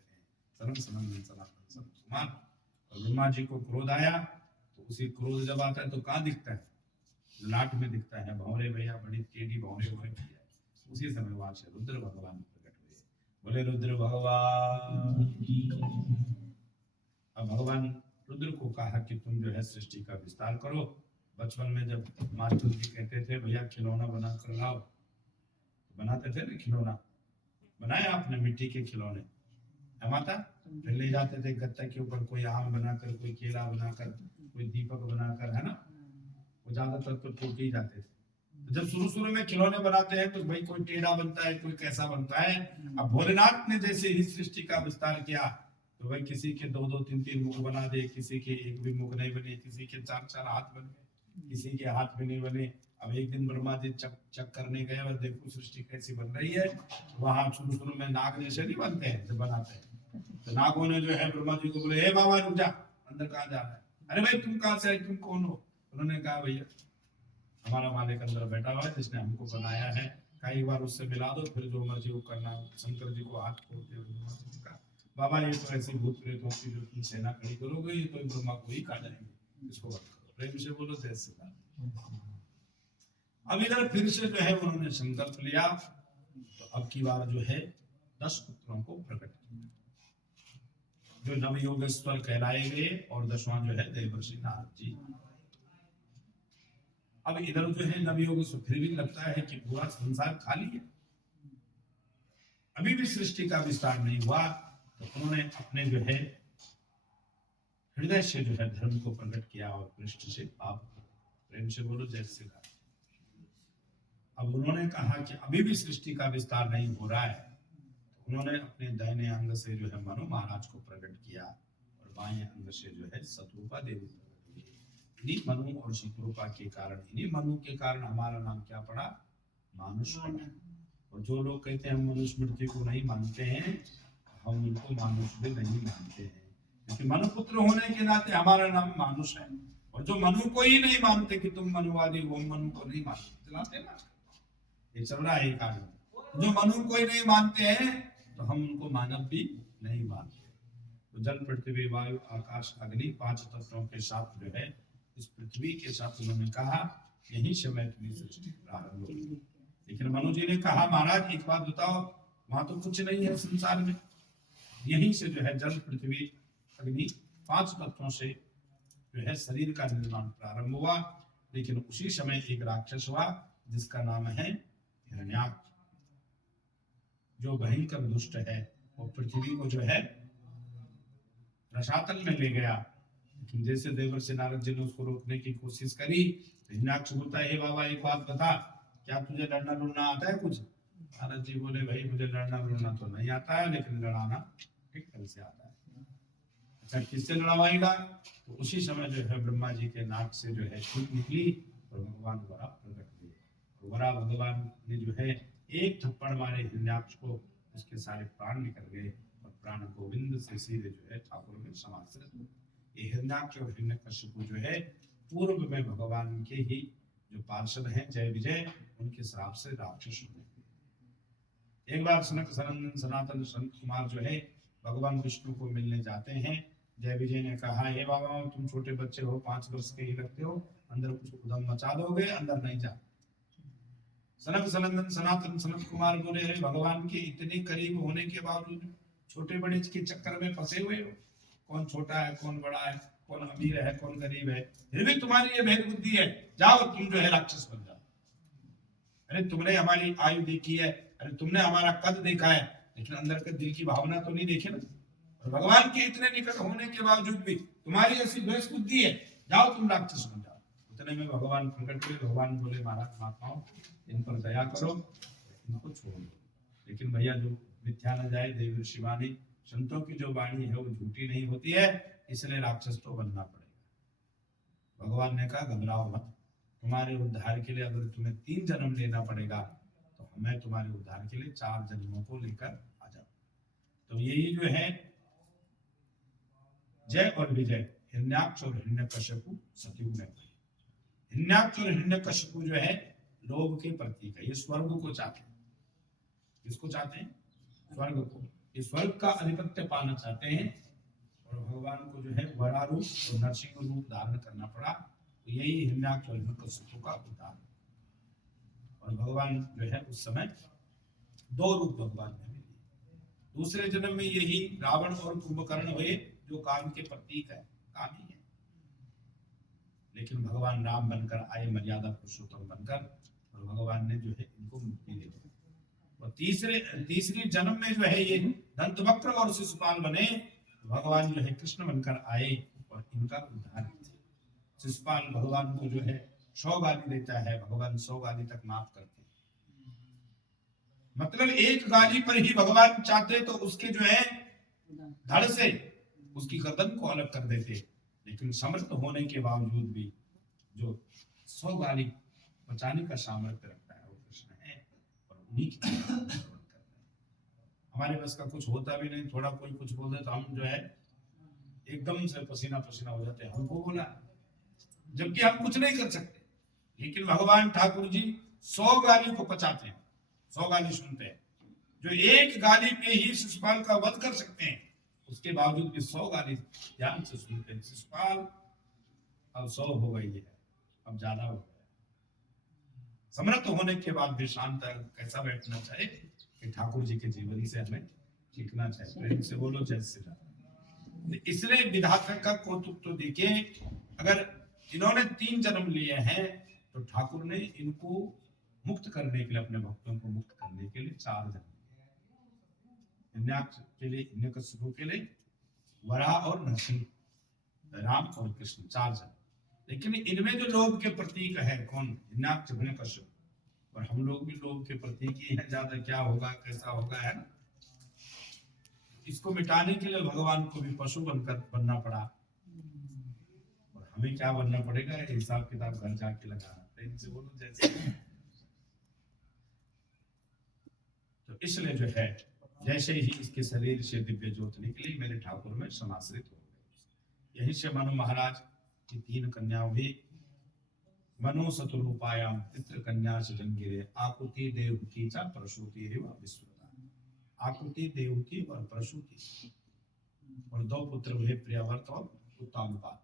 सनक सनंदन सनातन समान। और ब्रह्मा जी को क्रोध आया, तो उसी क्रोध जब आता है तो कहाँ दिखता है, लाट में दिखता है, भौरे भैया बड़ी टेढ़ी भौरे हो रही है। उसी समय वहां से रुद्र भगवान प्रकट हुए। बोले रुद्र भगवान। अब भगवान रुद्र को कहा कि तुम जो है सृष्टि का विस्तार करो। बचपन में जब मास्टर जी कहते थे भैया खिलौना बना कर लाओ, तो बनाते थे ना खिलौना, बनाए आपने मिट्टी के खिलौने है माता, फिर ले जाते थे गत्ते के ऊपर, कोई आम बनाकर, कोई केला बनाकर, कोई दीपक बनाकर, है ना, वो ज्यादातर तो टूट ही जाते थे। तो जब शुरू में खिलौने बनाते हैं तो भाई कोई टेढ़ा बनता है, कोई कैसा बनता है। अब भोलेनाथ ने जैसे ही सृष्टि का विस्तार किया तो भाई किसी के 2-2 3-3 मुख बना दे, किसी के एक भी मुख नहीं बने, किसी के 4-4 हाथ बन गए, किसी के हाथ भी नहीं बने। अब एक दिन ब्रह्मा जी चक करने गए और देखो सृष्टि कैसी बन रही है। वहां शुरू में नाग जैसे नहीं बनते हैं जब बनाते हैं, तो नागों ने जो है ब्रह्मा जी को बोले हे बाबा रुक जा, अंदर कहाँ जा रहा है, अरे भाई तुम कहाँ से आए, तुम कौन हो। उन्होंने कहा भैया हमारा मालिक अंदर बैठा हुआ है जिसने हमको बनाया है, कई बार उससे मिला दो, फिर जो मर्जी वो करना। शंकर जी को हाथ खोलते हुए कहा बाबा ये तो ऐसी भूत प्रेतों की जो तुम सेना खड़ी करोगे, ये तो ब्रह्मा को ही खा जाएंगे, इसको मत करो। प्रेम से बोलो जय श्री राम। अब इधर फिर से जो है उन्होंने संकल्प लिया, तो अब की बार जो है 10 पुत्रों को प्रकट किया, जो नवयोगेश्वर कहलाए गए, और 10वां जो है देवर्षि नारद जी। अब इधर जो है नवयोगेश्वर फिर भी लगता है कि पूरा संसार खाली है, अभी भी सृष्टि का विस्तार नहीं हुआ। तो उन्होंने अपने जो है हृदय से जो है धर्म को प्रकट किया और पृष्ठ से पाप। प्रेम से बोलो जय श्री राम। अब उन्होंने कहा कि अभी भी सृष्टि का विस्तार नहीं हो रहा है, तो उन्होंने अपने दाहिने अंग से जो है मनु महाराज को प्रकट किया, और बाएं अंग से जो है शत्रुपा देवी प्रकट हुई। इन्हीं मनु और शत्रुपा के कारण, इन्हीं मनु के कारण हमारा नाम क्या पड़ा, मानुष पड़ा। और जो लोग कहते हैं हम मनुस्मृति को नहीं मानते हैं, हम उनको मानुष भी नहीं मानते हैं, क्योंकि मनुपुत्र होने के नाते हमारा नाम मानुष है। और जो मनु को ही नहीं मानते कि तुम मनुवादी हो, मनु को नहीं मानते, चलाते ना, ये चल रहा है कार्य। जो मनु को ही नहीं मानते हैं तो हम उनको मानव भी नहीं मानते। तो जल, पृथ्वी, वायु, आकाश, अग्नि, 5 तत्वों के साथ जो है, इस पृथ्वी के साथ उन्होंने कहा यहीं से मैथिली सृष्टि प्रारंभ होगी। लेकिन मनु जी ने कहा महाराज एक बात बताओ, वहां तो कुछ नहीं है संसार में, यहीं से जो है जल, पृथ्वी, अग्नि, 5 तत्वों से जो है शरीर का निर्माण प्रारंभ हुआ। लेकिन उसी समय एक राक्षस हुआ जिसका नाम है हिरण्याक्ष, जो भयंकर दुष्ट है। वो पृथ्वी को जो है रसातल में ले गया। लेकिन जैसे देवर्षि नारद जी ने उसको रोकने की कोशिश करी, हिरण्याक्ष बोलता है, हे बाबा एक बात बता, क्या तुझे लड़ना लुड़ना आता है कुछ? नारद जी बोले, भाई मुझे लड़ना लुड़ना तो नहीं आता है, लेकिन लड़ाना ठीक तरह से आता है। अच्छा किससे लड़वाएगा? तो उसी समय जो है ब्रह्मा जी के नाक से जो है छूट निकली और भगवान वरा प्रकट हुए। वरा भगवान ने जो है एक थप्पड़ मारे हिरण्याक्ष को, उसके सारे प्राण निकल गए और प्राण गोविंद से सीधे जो है ठाकुर में समाश्रित हुए। ये हिरण्याक्ष और हिरण्यकशिपु जो है पूर्व में भगवान के ही जो पार्षद हैं जय विजय, उनके श्राप से राक्षस हुए। एक बार सनक सनंदन सनातन संत कुमार जो है भगवान विष्णु को मिलने जाते हैं। जय विजय ने कहा, हे बाबा तुम छोटे बच्चे हो, 5 वर्ष के ही लगते हो, अंदर कुछ उधम मचा दोगे, अंदर नहीं जा। सनक सनंदन सनातन सनत कुमार बोले, अरे भगवान के इतने करीब होने के बावजूद छोटे बड़े के चक्कर में फंसे हुए हो, कौन छोटा है कौन बड़ा है, कौन अमीर है कौन गरीब है, फिर भी तुम्हारी ये भेद बुद्धि है, जाओ तुम जो है राक्षस बन जाओ। अरे तुमने हमारी आयु देखी है, अरे तुमने हमारा कद देखा है, लेकिन अंदर के दिल की भावना तो नहीं देखे ना। और भगवान के इतने निकट होने के बावजूद भी तुम्हारी ऐसी द्वेष बुद्धि है, जाओ तुम राक्षस बन जाओ। उतने में भगवान प्रकट हुए। भगवान बोले, महाराज महात्माओं इन पर दया करो, इनको छोड़ दो। लेकिन भैया जो मिथ्या न जाए, देव शिवानी संतों की जो वाणी है वो झूठी नहीं होती है, इसलिए राक्षस तो बनना पड़ेगा। भगवान ने कहा घबराओ मत, तुम्हारे उद्धार के लिए अगर तुम्हें 3 जन्म लेना पड़ेगा तो मैं तुम्हारे उद्धार के लिए 4 जन्मों को लेकर आ जाऊं। तो यही जो है जय और विजय हिरण्याक्ष और हिरण्यकशिपु सतयुग में हुई। हिरण्याक्ष और हिरण्यकशिपु जो है लोभ के प्रतीक है, ये स्वर्ग को चाहते हैं। किसको चाहते हैं? स्वर्ग को। ये स्वर्ग का अधिपत्य पाना चाहते हैं और भगवान को जो है वरा रूप और नरसिंह रूप धारण करना पड़ा। तो यही हिरण्याक्ष और हिरण्यकशिपु का उद्धार। और भगवान जो है उस समय 2 रूप भगवान ने मिले। दूसरे जन्म में यही रावण और कुंभकर्ण हुए, जो काम के प्रतीक है, काम ही है। लेकिन भगवान राम बनकर आए, मर्यादा पुरुषोत्तम बनकर, और भगवान ने जो है इनको मुक्ति दे दी। और तीसरी जन्म में जो है ये दंतवक्र और शिशुपाल बने, भगवान जो है कृष्ण बनकर आए और इनका उद्धार किया। शिशुपाल भगवान को जो है 100 गाली देता है, भगवान 100 गाली तक माफ करते हैं। मतलब एक गाली पर ही भगवान चाहते तो उसके जो है धड़ से उसकी गर्दन को अलग कर देते। लेकिन समर्थ होने के बावजूद भी जो 100 गाली बचाने का सामर्थ्य रखता है वो कृष्ण है, और उन्हीं की हमारे बस का कुछ होता भी नहीं। थोड़ा कोई कुछ बोल दे तो हम जो है एकदम से पसीना पसीना हो जाते हैं, हमको बोला, जबकि हम कुछ नहीं कर सकते। लेकिन भगवान ठाकुर जी 100 गाली को पचाते हैं, 100 गाली सुनते हैं। जो एक गाली पे ही शिशुपाल का वध कर सकते हैं, उसके बावजूद भी 100 गाली ध्यान से सुनते हैं। शिशुपाल अब 100 हो गई है, अब ज्यादा हो गया। समर्थ होने के बाद भी शांत कैसा बैठना चाहिए कि ठाकुर जी के जीवन से हमें सीखना चाहिए। प्रेम से बोलो जय श्री राम। इसलिए विधाता का कौतुक तो देखिए, अगर इन्होंने 3 जन्म लिए हैं तो ठाकुर ने इनको मुक्त करने के लिए, अपने भक्तों को मुक्त करने के लिए 4 जन्म, हिरण्याक्ष के लिए, हिरण्यकशिपु के लिए, वराह और नरसिंह, राम और कृष्ण, 4 जन्म। लेकिन इनमें जो लोभ के प्रतीक है कौन? हिरण्याक्ष, हिरण्यकशिपु। और हम लोग भी लोभ के प्रतीक ही है, ज्यादा क्या होगा कैसा होगा, है ना। इसको मिटाने के लिए भगवान को भी पशु बनना पड़ा, और हमें क्या बनना पड़ेगा? हिसाब किताब घर जाके लगाना। प्रेम से बोलो जैसे। तो इसलिए जो है जैसे ही इसके शरीर से दिव्य ज्योत निकली, मेरे ठाकुर में समाश्रित हो गए। यहीं से मनु महाराज की 3 कन्याओं भी मनो शतरूपायाम तित्र कन्या जंगिरे आकुति देवकी चा प्रसूति रेवा विश्वता। आकुति देवकी और प्रसूति और 2 पुत्र हुए, प्रियव्रत और उत्तानपाद।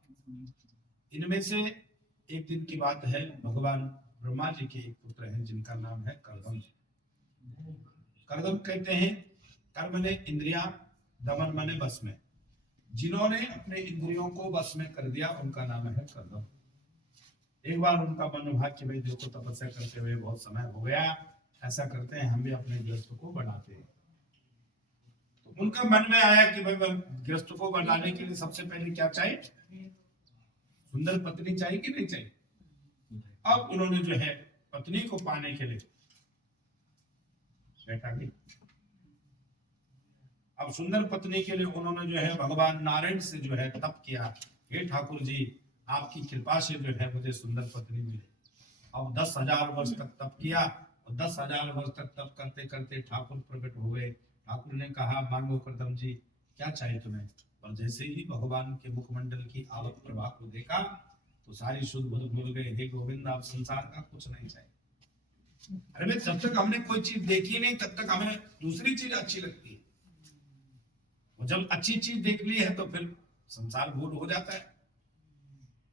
इनमें से एक दिन की बात है, भगवान ब्रह्मा जी के एक पुत्र हैं जिनका नाम है कर्दम। कर्दम कहते हैं कर्म ने इंद्रियां, दमन मने बस में। जिन्होंने अपने इंद्रियों को बस में कर दिया उनका नाम है कर्दम। एक बार उनका मन हुआ कि भाई देखो तपस्या करते हुए बहुत समय हो गया, ऐसा करते हैं हम भी अपने गृहस्थ को बढ़ाते हैं। तो उनका मन में आया कि भाई गृहस्थ को बढ़ाने के लिए सबसे पहले क्या चाहिए, सुंदर पत्नी चाहिए कि नहीं चाहिए। अब उन्होंने जो है पत्नी को पाने के लिए बैठा की, अब सुंदर पत्नी के लिए उन्होंने जो है भगवान नारायण से जो है तप किया, हे ठाकुर जी आपकी कृपा से जो है मुझे सुंदर पत्नी मिली। अब 10,000 वर्ष तक तप किया और 10,000 वर्ष तक तप करते करते ठाकुर प्रकट हो गए। ठाकुर ने कहा मांगो कर्दम जी क्या चाहिए तुम्हें। और जैसे ही भगवान के मुखमंडल की आवक प्रभा को देखा तो सारी शुद्ध बुद्ध भूल गए, हे गोविंद आप संसार का कुछ नहीं चाहिए। अरे भाई जब तक हमने कोई चीज देखी नहीं तब तक हमें दूसरी चीज अच्छी लगती है, और जब अच्छी चीज देख ली है तो फिर संसार भूल हो जाता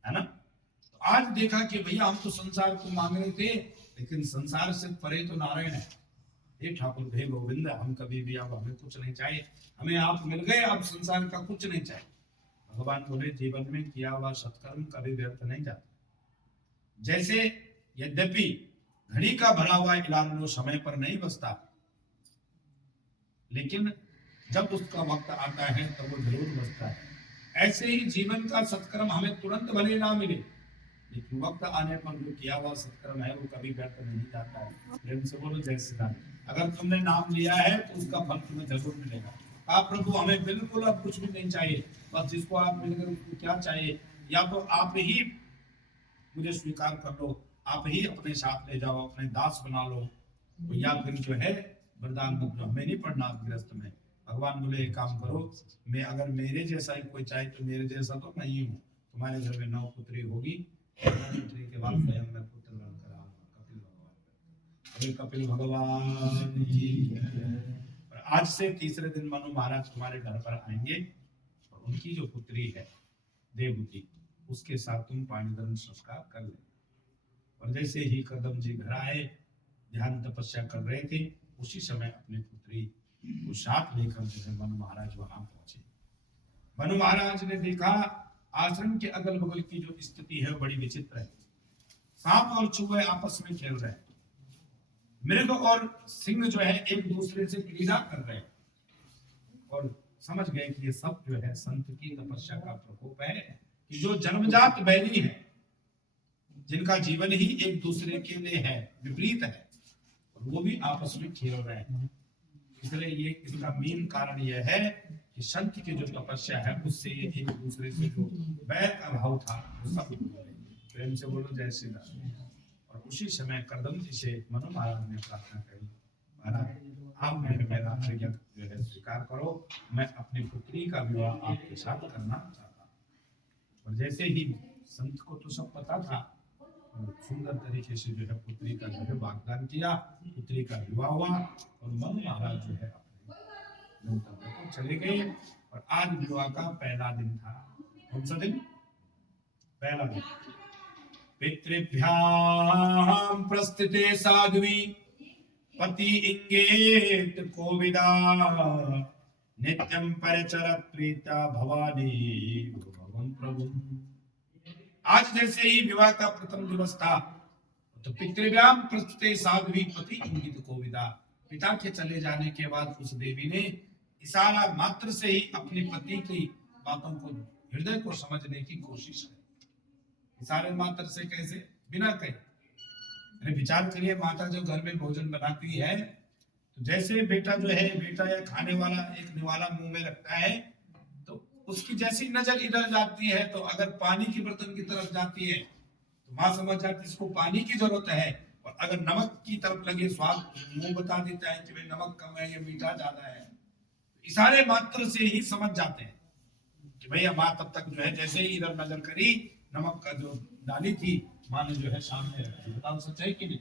है ना। तो आज देखा कि भैया हम तो संसार को मांग रहे थे लेकिन संसार से परे तो नारायण है। हे ठाकुर हे गोविंद हम कभी भी अब हमें कुछ नहीं चाहिए, हमें आप मिल गए, अब संसार का कुछ नहीं चाहिए। भगवान बोले जीवन में किया हुआ सत्कर्म कभी व्यर्थ नहीं जाता। जैसे यद्यपि घड़ी का भरा हुआ इलान समय पर नहीं बसता, लेकिन जब उसका वक्त आता है तो वो जरूर बसता है। ऐसे ही जीवन का सत्कर्म हमें तुरंत भले ना मिले, लेकिन वक्त आने पर जो किया हुआ सत्कर्म है वो कभी व्यर्थ नहीं जाता है। प्रेम से बोलो जय श्री राम। अगर तुमने नाम लिया है तो उसका फल तुम्हें जरूर मिलेगा। आप प्रभु हमें बिल्कुल अब कुछ भी नहीं चाहिए, बस जिसको आप मिल गए उसको क्या चाहिए, या तो आप ही मुझे स्वीकार कर लो, आप ही अपने साथ ले जाओ, अपने दास बना लो, या फिर जो है वरदान मंत्र हमें नहीं पढ़ना गृहस्थ में। भगवान बोले एक काम करो, मैं अगर मेरे जैसा ही कोई चाहे तो मेरे जैसा तो नहीं हूँ, तुम्हारे घर में 9 पुत्री होगी, पुत्री के बाद स्वयं मैं पुत्र बनकर आऊंगा। कपिल भगवान की। आज से तीसरे दिन मनु महाराज तुम्हारे घर पर आएंगे और उनकी जो पुत्री है देवहूति उसके साथ तुम पाणिधर्म संस्कार कर ले। और जैसे ही कर्दम जी घर आए, ध्यान तपस्या कर रहे थे, उसी समय अपनी पुत्री को साथ लेकर जो है मनु महाराज वहां पहुंचे। मनु महाराज ने देखा आश्रम के अगल बगल की जो स्थिति है बड़ी विचित्र है। सांप और चूहे आपस में खेल रहे हैं, मृग और सिंह जो है एक दूसरे से क्रीड़ा कर रहे हैं, और समझ गए कि ये सब जो है संत की तपस्या का प्रकोप है, कि जो जन्मजात बैरी है, जिनका जीवन ही एक दूसरे के लिए है, विपरीत है, और वो भी आपस में खेल रहे हैं। इसलिए ये इसका मेन कारण यह है कि संत की जो तपस्या है उससे ये एक दूसरे से जो बैर का भाव था वो सब प्रेम से बोलो जय श्री राम। और उसी समय कर्दम जी से मनु महाराज ने प्रार्थना करी, महाराज आप मेरा यज्ञ जो है स्वीकार करो, मैं अपनी पुत्री का विवाह आपके साथ करना चाहता हूँ। और जैसे ही संत को तो सब पता था, सुंदर तरीके से जो है पुत्री का जो है वाग्दान किया, पुत्री का विवाह हुआ और मनु महाराज जो है अपने गंतव्य को चले गए। और आज विवाह का पहला दिन था। कौन सा दिन? पहला दिन। पितृभ्याम प्रस्थिते साध्वी पति इंगेत कोविदा नित्यं परिचरत प्रीता भवानी भवं प्रभु। आज जैसे ही विवाह का प्रथम दिवस था तो पितृभ्याम प्रस्थिते साध्वी पति इंगित कोविदा, पिता के चले जाने के बाद उस देवी ने इशारा मात्र से ही अपने पति की बातों को, हृदय को समझने की कोशिश की। इशारे मात्र से कैसे? बिना कहे। अरे विचार करिए, माता जो घर में भोजन बनाती है तो जैसे बेटा जो है, बेटा या खाने वाला एक निवाला मुंह में रखता है तो उसकी जैसी नजर इधर जाती है, तो अगर पानी की बर्तन की तरफ जाती है तो माँ समझ जाती है इसको पानी की जरूरत है, और अगर नमक की तरफ लगे स्वाद मुंह बता देता है कि भाई नमक कम है या मीठा ज्यादा है। इशारे मात्र से ही समझ जाते हैं कि भैया माँ तब तक जो है जैसे ही इधर नजर करी, नमक का जो डाली थी माँ ने जो है सामने रखी। बताओ सच है कि नहीं?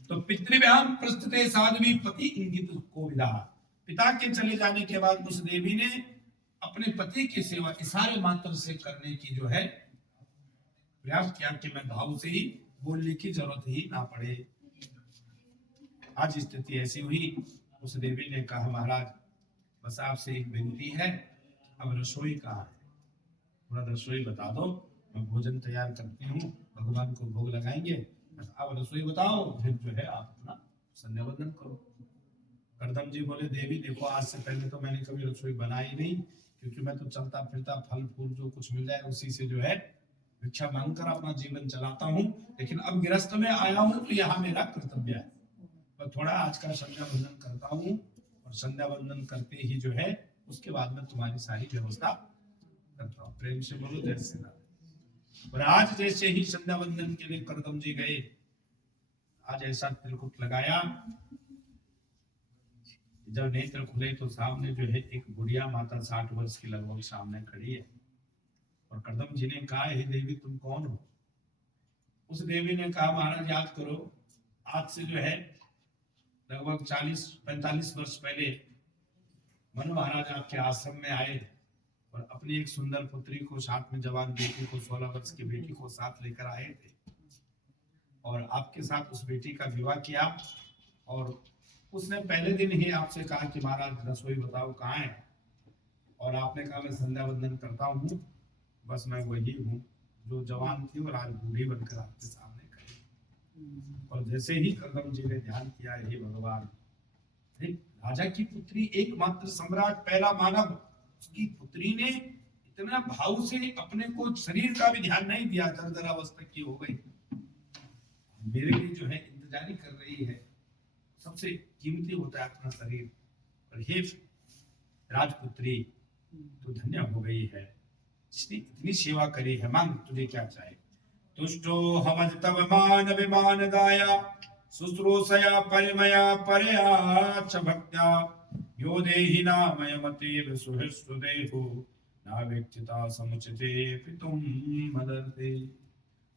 तो पितृव्याम प्रस्तुते साध्वी पति इंगित को विदा। पिता के चले जाने के बाद उस देवी ने अपने पति की सेवा इशारे मात्र से करने की जो है प्रयास किया कि मैं भाव से ही बोलने की जरूरत ही ना पड़े। आज स्थिति ऐसी हुई, उस देवी ने कहा महाराज बस आपसे एक विनती है, अब रसोई कहाँ है, थोड़ा रसोई बता दो, मैं भोजन तैयार करती हूँ, भगवान को भोग लगाएंगे, अब रसोई बताओ, फिर जो है आप अपना संध्यावंदन करो। करदम जी बोले देवी देखो आज से पहले तो मैंने कभी रसोई बनाई नहीं, क्योंकि मैं तो चलता फिरता फल फूल जो कुछ मिल जाए उसी से जो है भिक्षा मांगकर अपना जीवन चलाता हूँ, लेकिन अब गृहस्थ में आया हूँ तो यहाँ मेरा कर्तव्य है, पर थोड़ा आज का संध्या वंदन करता हूँ, और संध्या वंदन करते ही जो है उसके बाद में तुम्हारी सारी व्यवस्था करता हूँ। प्रेम से बोलो जय श्री राम। और आज जैसे ही संध्या वंदन के लिए करदम जी गए, आज ऐसा तिलकुट लगाया, जब नेत्र खुले तो सामने जो है एक बुढ़िया माता 60 वर्ष की लगभग सामने खड़ी है, और करदम जी ने कहा हे देवी तुम कौन हो? उस देवी ने कहा महाराज याद करो, आज से जो है लगभग 40-45 वर्ष पहले मनु महाराज आपके आश्रम में आए और अपनी एक सुंदर पुत्री को, साथ में जवान बेटी को, 16 वर्ष की बेटी को साथ लेकर आए थे, और आपके साथ उस बेटी का विवाह किया, और उसने पहले दिन ही आपसे कहा कि महाराज रसोई बताओ कहाँ है, और आपने कहा मैं संध्या वंदन करता हूँ, बस मैं वही हूँ जो जवान थी और आज बूढ़ी बनकर आपके सामने खड़ी। और जैसे ही करदम जी ने ध्यान किया हे भगवान, राजा की पुत्री, एकमात्र सम्राट, पहला मानव, उसकी पुत्री ने इतना भाव से अपने को शरीर का भी ध्यान नहीं दिया, दरदरावस्था की हो गई, मेरे लिए जो है इंतजारी कर रही है, सबसे कीमती होता है अपना शरीर, और हे राजपुत्री तो धन्य हो गई है, जिसने इतनी सेवा करी है, मांग तुझे क्या चाहिए। तुष्टो हम तव मान विमान दाया, शुश्रूषया परिमया परया च भक्त्या, यो देहि नामयमते सुहृत्सुदेहो नावेक्षिता समुचिते पितुम मदर्ते।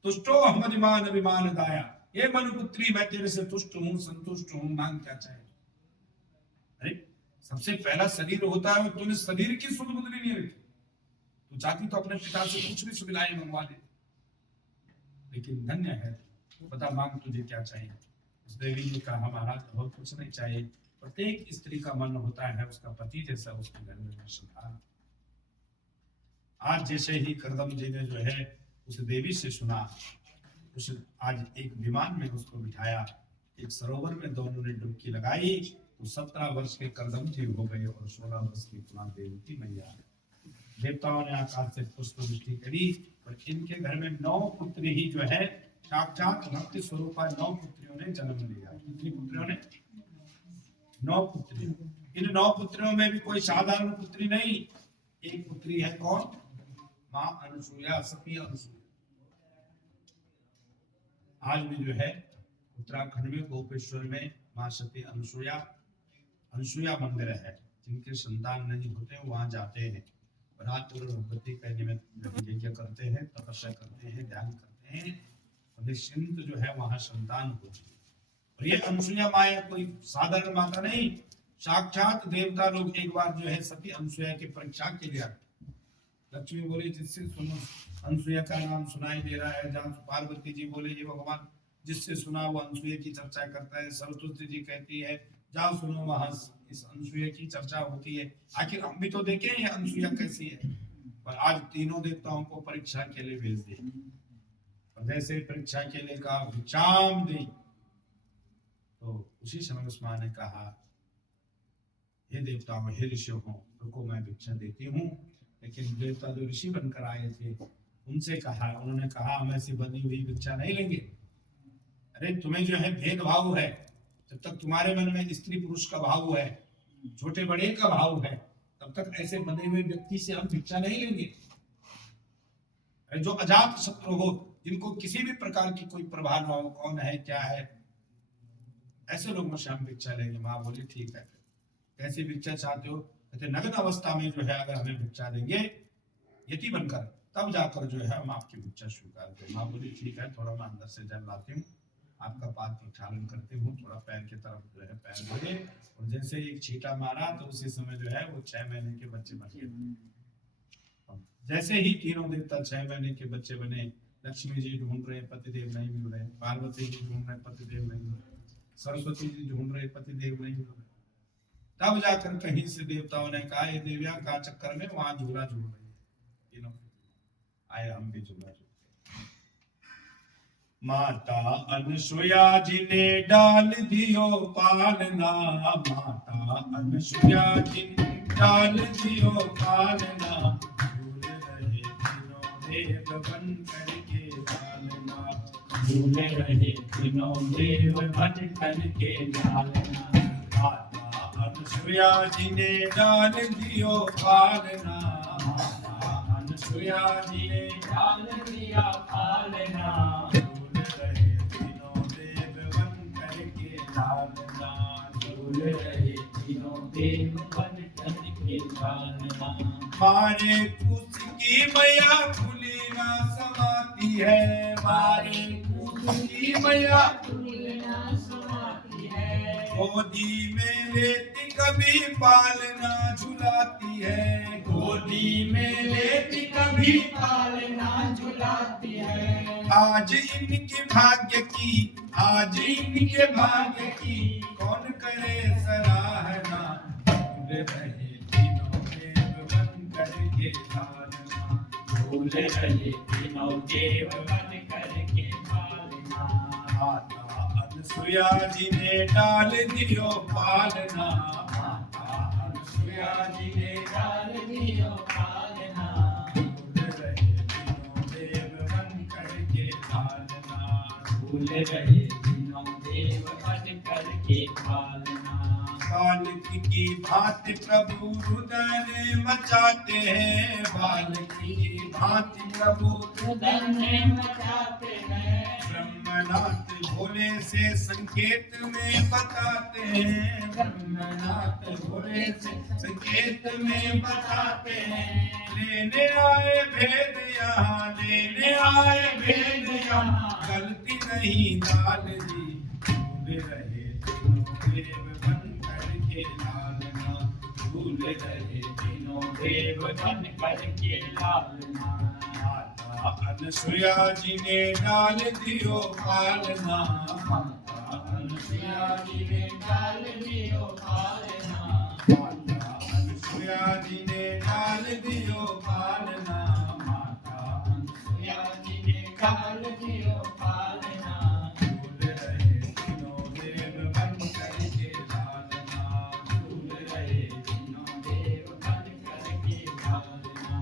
तुष्टो हम विमान दाया, ये मनुपुत्री मैं तेरे से तुष्ट हूँ, संतुष्ट हूँ, मांग क्या चाहे। अरे सबसे पहला शरीर होता है, तूने शरीर की सुध बुध नहीं रखी, तू चाहती तो अपने पिता से कुछ भी सुविधाएं मंगवा दे, लेकिन धन्य है, बता मांग तुझे क्या चाहिए। उस देवी ने कहा महाराज और कुछ नहीं चाहिए, प्रत्येक स्त्री का मन होता है उसका पति जैसा उसके घर में संतान। आज जैसे ही करदम जी ने जो है उस देवी से सुना, उस आज एक विमान में उसको बिठाया, एक सरोवर में दोनों ने डुबकी लगाई, तो 17 वर्ष के करदम जी हो गए और 16 वर्ष की पुनः देवती मैया। देवताओं ने आकाश से पुष्प वृष्टि करी, और इनके घर में 9 पुत्री ही जो है साक्षात भक्ति स्वरूपा 9 पुत्रियों ने जन्म लिया। कितनी पुत्रियों ने? 9 पुत्री। इन 9 पुत्रियों में भी कोई साधारण पुत्री नहीं, एक पुत्री है कौन? माँ अनुसुईया, सती अनुसुईया। आज भी जो है उत्तराखंड में गोपेश्वर में माँ सती अनुसुईया मंदिर है, जिनके संतान नहीं होते वहां जाते हैं, रात और भगवती का निमित्त यज्ञ करते हैं, तपस्या करते हैं, ध्यान करते हैं, और निश्चिंत जो है वहां संतान होती है। और ये अनुसुईया माया कोई साधारण माता नहीं, साक्षात देवता लोग एक बार जो है सती अनुसुईया की परीक्षा के लिए आते। लक्ष्मी बोले जिससे सुनो, अनुसुईया का नाम सुनाई दे रहा है, जहाँ पार्वती जी बोले ये भगवान जिससे सुना वो अनुसुईया की चर्चा करता है, सरस्वती जी कहती है जहाँ सुनो वहां इस अनुसुईया की चर्चा होती है। आखिर हम भी तो देखें ये अनुसुईया कैसी है, पर आज तीनों देवताओं को परीक्षा के लिए भेज दिए, और जैसे परीक्षा के लिए कहा भिक्षाम दी, तो उसी समय उस माँ ने कहा हे देवताओं हे ऋषियों रुको मैं भिक्षा देती हूँ। लेकिन देवता जो ऋषि बनकर आए थे उनसे कहा, उन्होंने कहा हम ऐसी बनी हुई भिक्षा नहीं लेंगे। अरे तुम्हें जो है भेदभाव है, जब तक तुम्हारे मन में स्त्री पुरुष का भाव है, छोटे बड़े का भाव है, तब तक ऐसे बने हुए व्यक्ति से हम भिक्षा नहीं लेंगे। जो अजात शत्रु हो, जिनको किसी भी प्रकार की कोई प्रभाव न हो, कौन है क्या है, ऐसे लोगों से हम भिक्षा लेंगे। माँ बोली ठीक है। कैसी भिक्षा चाहते हो? कहते नग्न अवस्था में जो है अगर हमें भिक्षा देंगे यति बनकर, तब जाकर जो है हम आपकी भिक्षा स्वीकार करें। माँ बोली ठीक है, थोड़ा मैं अंदर से जल लाती हूँ, आपका पाद प्रक्षालन करती हूँ, थोड़ा पैर की तरफ जो है पैर बोले, और जैसे एक छींटा मारा तो उसी समय जो है वो 6 महीने के बच्चे बन गए। जैसे ही तीनों देवता 6 महीने के बच्चे बने, लक्ष्मी जी ढूंढ रहे पतिदेव नहीं मिल रहे, पार्वती जी ढूंढ रहे पतिदेव नहीं मिल रहे, सरस्वती जी ढूंढ रहे पतिदेव नहीं मिल रहे। तब जाकर कहीं से देवताओं ने कहा ये देविया का चक्कर में वहां झूला झूल रही है, तीनों आए हम भी झूला झूल। माता अनसुया जी ने डाल दियो पालना, माता अनसुया जी ने डाल दियो पालना, झूल रहे तीनों देव बन करके लालना, झूल रहे तीनों देव बन करके लालना। माता अनसुया जी ने डाल दियो पालना, माता अनसुया जी ने डाल दिया पालना, झूल रहे तीनों देव बन करके लालना। मारे कुछ की मैया खुली ना समाती है, मारे कुछ की मैया खुली ना समाती है, गोदी में लेती कभी पालना झुलाती है, गोदी में लेती कभी पालना झुलाती है। आज इनके भाग्य की, आज इनके भाग्य की कौन करे सराहना, झूल रहे तीनों देव बन करके लालना, झूल रहे तीनों देव बन करके लालना। माता अनसुया जी ने डाल दियो पालना, माता अनसुया जी ने डाल दियो पालना, झूल रहे तीनों देव बन करके लालना, झूल रहे तीनों देव बन करके लालना। बालक की भांति प्रभु रुदन मचाते हैं, बालक की भांति प्रभु रुदन मचाते हैं, ब्रह्मनाथ भोले से संकेत में बताते हैं, ब्रह्मनाथ भोले से संकेत में बताते हैं। लेने आए भेद यहाँ, लेने आए भेद यहाँ, गलती नहीं दाल जी, झूल रहे तीनों देव बन करके लालना, झूल रहे तीनों देव बन करके लालना। माता अनसुया जी ने डाल दियो पालना, माता अनसुया जी ने डाल दियो पालना, माता अनसुया जी ने डाल दियो पालना, माता अनसुया जी ने डाल दियो पालना, झूल रहे तीनों देव बन करके लालना, झूल रहे तीनों देव बन करके लालना।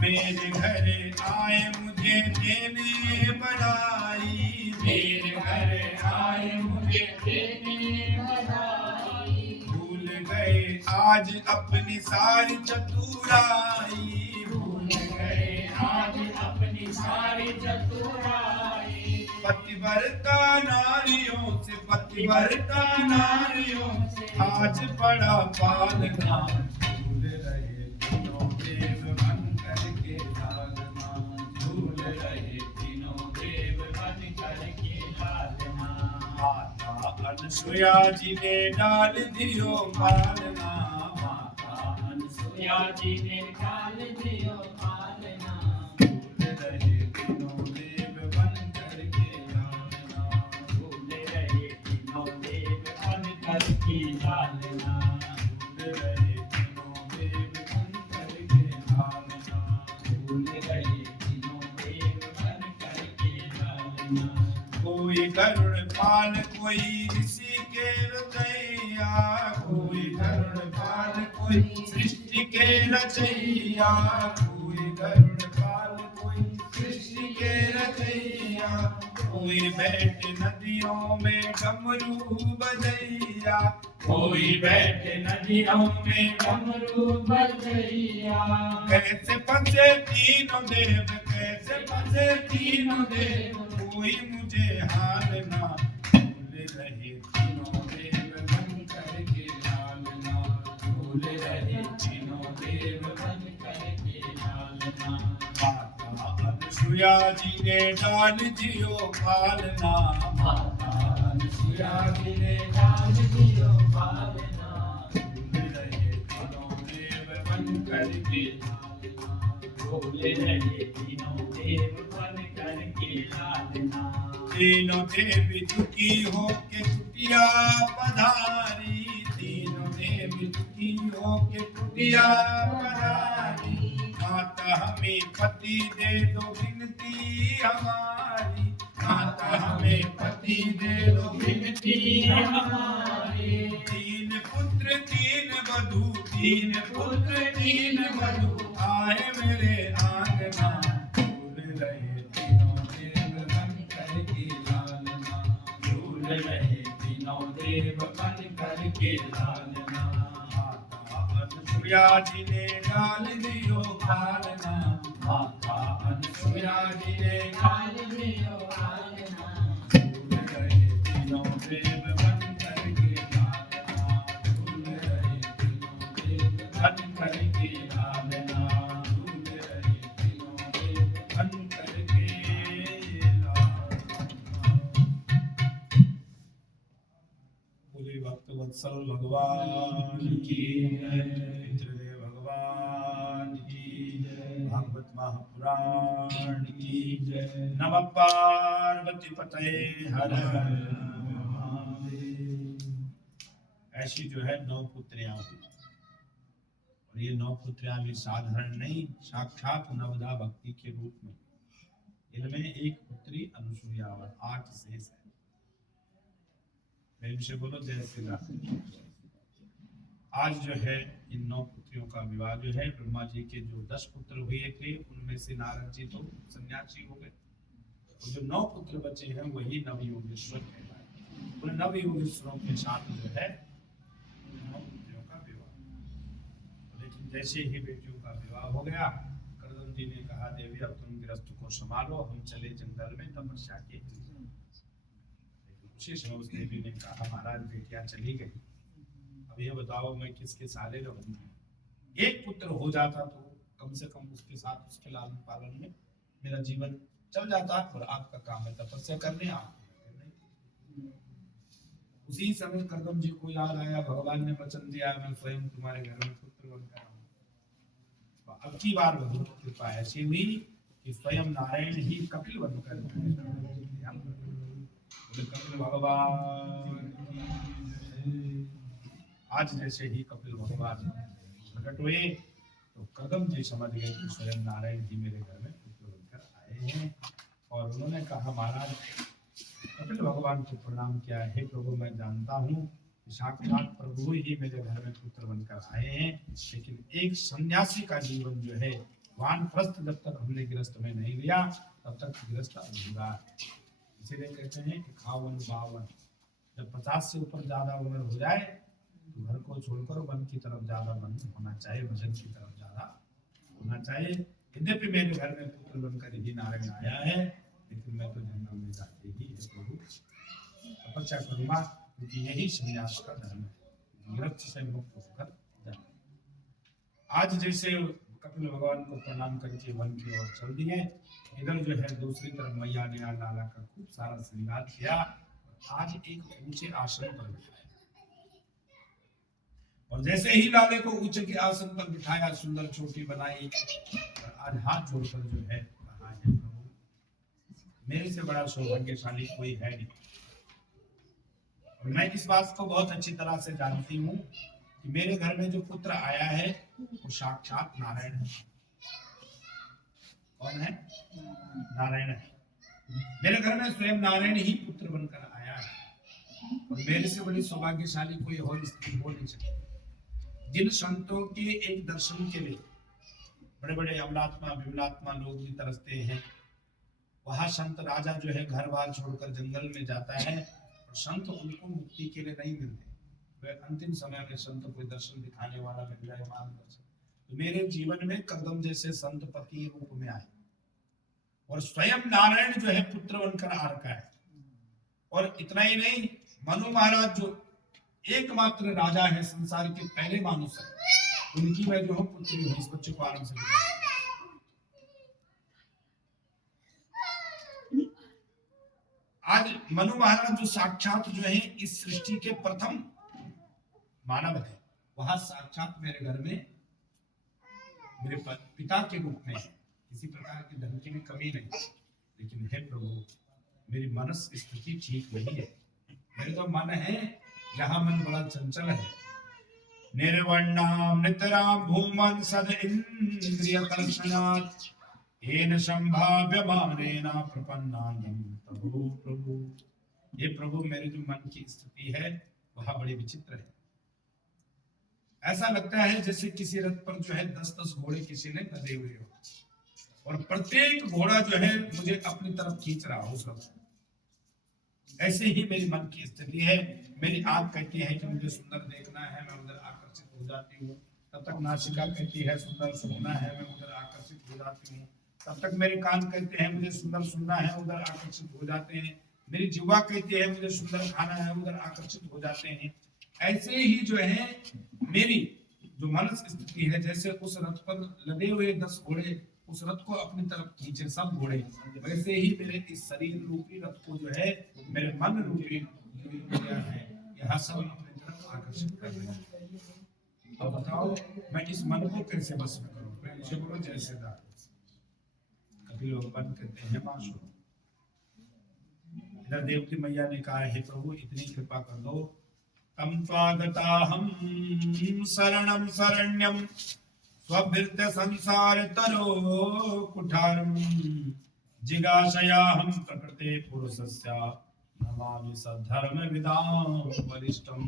मेरे घर आए मुझे देने बधाई, मेरे घर आए मुझे देने बधाई, भूल गए आज अपनी सारी चतुराई, भूल गए आज अपनी सारी चतुराई। पतिव्रता नारियों से, पतिव्रता नारियों से आज बड़ा पालना, झूल रहे तीनों देव बन करके लालना, झूल रहे तीनों देव बन करके लालना। माता अनसुया जी ने डाल दियो पालना, माता अनसुया जी ने डाल दियो पालना, झूल रहे तीनों देव बन करके लालना, झूल रहे तीनों देव बन करके लालना, झूल रहे तीनों देव बन करके लालना, झूल रहे तीनों देव बन करके लालना। कोई गरुड़ पाल कोई ऋषि के रचैया, कोई गरुड़ पाल कोई सृष्टि के रचैया, कोई गरुड़ पाल कोई सृष्टि के रचैया, कोई बैठे नदियों में डमरू बजैया, कोई बैठे नदियों में डमरू बजैया। कैसे फंसे तीनों देव, कैसे फंसे तीनों देव, कोई मुझे हाल ना, झूल रहे तीनों देव बन करके लालना, अनुसुया जी ने डाल दियो पालना, माता अनुसुया जी ने डाल दियो पालना, झूल रहे तीनों देव बन करके लालना, झूल रहे तीनों देव बन करके लालना। तीनों देव दुखी हो के कुटिया पधारी, तीनों देव दुखी हो के कुटिया पधारी, माता हमें पति दे दो विनती हमारी, माता हमें पति दे दो विनती हमारी। तीन पुत्र तीन वधू, तीन पुत्र तीन वधू आए मेरे आंगना, झूल रहे तीनों देव बन करके लालना, झूल रहे तीनों देव बन करके लालना। अनुसुया जी ने डाल दियो पालना, माता अनुसुया जी ने डाल दियो पालना, झूल रहे तीनों देव बन करके लालना, झूल रहे तीनों देव बन करके लालना, झूल रहे तीनों देव बन करके लालना। बोले भक्त वत्सल भगवान की जय, पितृदेव भगवान की जय, भागवत महापुराण की जय। नमः पार्वती पतये हर हर महादेव। ऐसी जो है 9 पुत्रियां हुई, और ये 9 पुत्रियां भी साधारण नहीं, साक्षात नवदा भक्ति के रूप में। इनमें एक पुत्री अनुसुईया और 8 शेष है। प्रेम से बोलो जय श्री राम। आज जो है इन 9 पुत्रियों का विवाह जो है, ब्रह्मा जी के जो 10 पुत्र हुए थे उनमें से नारद जी तो सन्यासी हो गए, और जो 9 पुत्र बचे हैं वही नवयोगेश्वर कहलाए। उन नवयोगेश्वरों के साथ जो है 9 पुत्रियों का विवाह। लेकिन जैसे ही बेटियों का विवाह हो गया, कर्दम जी ने कहा देवी अब तुम गृहस्थ को संभालो, हम चले जंगल में तपस्या के लिए। उसी समय उस देवी ने कहा महाराज बेटियां चली गई, अब ये बताओ मैं किसके साले रहूंगी। एक पुत्र हो जाता तो कम से कम उसके साथ उसके लालन पालन में मेरा जीवन चल जाता, और आपका काम है तपस्या करने, आप उसी समय कर्दम जी को याद आया भगवान ने वचन दिया मैं स्वयं तुम्हारे घर में पुत्र बनकर आऊंगा। अब की बार बहुत कृपा ऐसी हुई कि स्वयं नारायण ही कपिल बनकर कपिल भगवान। आज जैसे ही कपिल भगवान प्रकट हुए तो कर्दम जी समझ गए कि स्वयं नारायण जी मेरे घर में पुत्र बनकर आए हैं, और उन्होंने कहा महाराज कपिल भगवान को प्रणाम किया, हे प्रभु मैं जानता हूँ कि साक्षात प्रभु ही मेरे घर में पुत्र बनकर आए हैं, लेकिन एक सन्यासी का जीवन जो है वानप्रस्थ जब तक हमने गृहस्थ में नहीं लिया तब तक गृहस्थ अधूरा है। इसीलिए कहते हैं कि 51-52 जब 50 से ऊपर ज्यादा उम्र हो जाए तो घर को छोड़कर वन की तरफ ज्यादा मन होना चाहिए, भजन की तरफ ज्यादा होना चाहिए। यद्यपि मेरे घर में पुत्र बनकर ही नारायण आया है, लेकिन मैं तो जंगल में जाते ही प्रभु तपस्या करूंगा, क्योंकि यही संन्यास का धर्म है, गृहस्थ से मुक्त होकर जाना। आज जैसे कपिल भगवान को प्रणाम करके वन की ओर चल दिए, इधर जो है दूसरी तरफ मैया ने लाला का खूब सारा श्रृंगार किया, आज एक ऊंचे आसन पर बिठाया, और जैसे ही लाले को ऊंचे के आसन पर बिठाया सुंदर चोटी बनाई, और आज हाथ जोड़कर जो है कहा है प्रभु मेरे से बड़ा सौभाग्यशाली कोई है नहीं, और मैं इस बात को बहुत अच्छी तरह से जानती हूँ कि मेरे घर में जो पुत्र आया है वो साक्षात नारायण है। कौन है? नारायण है। मेरे घर में स्वयं नारायण ही पुत्र बनकर आया है, और मेरे से बड़ी सौभाग्यशाली कोई और स्त्री हो नहीं सकती। जिन संतों के एक दर्शन के लिए बड़े बड़े अमलात्मा विमलात्मा लोग भी तरसते हैं, वहां संत राजा जो है घर बार छोड़कर जंगल में जाता है, और संत उनको मुक्ति के लिए नहीं मिलते। वे अंतिम समय में संत कोई दर्शन दिखाने वाला मिल जाए, मार्गदर्शन। तो मेरे जीवन में कर्दम जैसे संत पति रूप में आए, और स्वयं नारायण जो है पुत्र बनकर आ रखा है। और इतना ही नहीं, मनु महाराज जो एकमात्र राजा है संसार के पहले मानुष है, उनकी मैं जो हूँ पुत्री हूँ। इस बच्चे को आराम से आज मनु महाराज जो साक्षात जो है इस सृष्टि के प्रथम मानव है, वहां साक्षात मेरे घर में मेरे पिता के रूप में है, किसी प्रकार की धन की भी कमी नहीं। लेकिन हे प्रभु, मेरी मनस स्थिति ठीक नहीं है। मेरे तो मन है, यहाँ मन बड़ा चंचल है। निर्वर्णाम नितराम भूमन सद इंद्रिय कल्पनात् येन संभाव्यमानेन प्रपन्नानम प्रभु प्रभु। ये प्रभु, मेरे जो मन की स्थिति है वह बड़ी विचित्र है। ऐसा लगता है जैसे किसी रथ पर जो है 10-10 घोड़े किसी ने लदे हुए हो, और प्रत्येक घोड़ा जो है मुझे अपनी तरफ खींच रहा हो सब। ऐसे ही मेरी मन की स्थिति है। मेरी आंख कहती है कि मुझे सुंदर देखना है, मैं उधर आकर्षित हो जाती हूँ। तब तक नासिका कहती है सुंदर सुनना है, मैं उधर आकर्षित हो जाती हूँ। तब तक मेरे कान कहते हैं मुझे सुंदर सुनना है, उधर आकर्षित हो जाते हैं। मेरी जिह्वा कहती है मुझे सुंदर खाना है, उधर आकर्षित हो जाते हैं। ऐसे ही जो है मेरी जो मनस स्थिति है, जैसे उस रथ पर लदे हुए 10 घोड़े उस रथ को अपनी तरफ खींचे सब घोड़े, वैसे ही मेरे इस शरीर रूपी रथ को जो है मेरे मन रूपी है, यह सब अपनी तरफ आकर्षित कर रहे हैं। अब बताओ मैं इस मन को कैसे बस में करूं? प्रेम से बोलो जय श्री राम। कपिल भगवान कहते हैं माशु। इधर देवकी मैया ने कहा हे प्रभु इतनी कृपा कर दो। तम स्वागताहम शरणम शरण्यम स्वभृत्य संसार तरो कुठारम जिगाशयाहम प्रकृते पुरुषस्य नमामि सद्धर्म विदाम वरिष्ठम।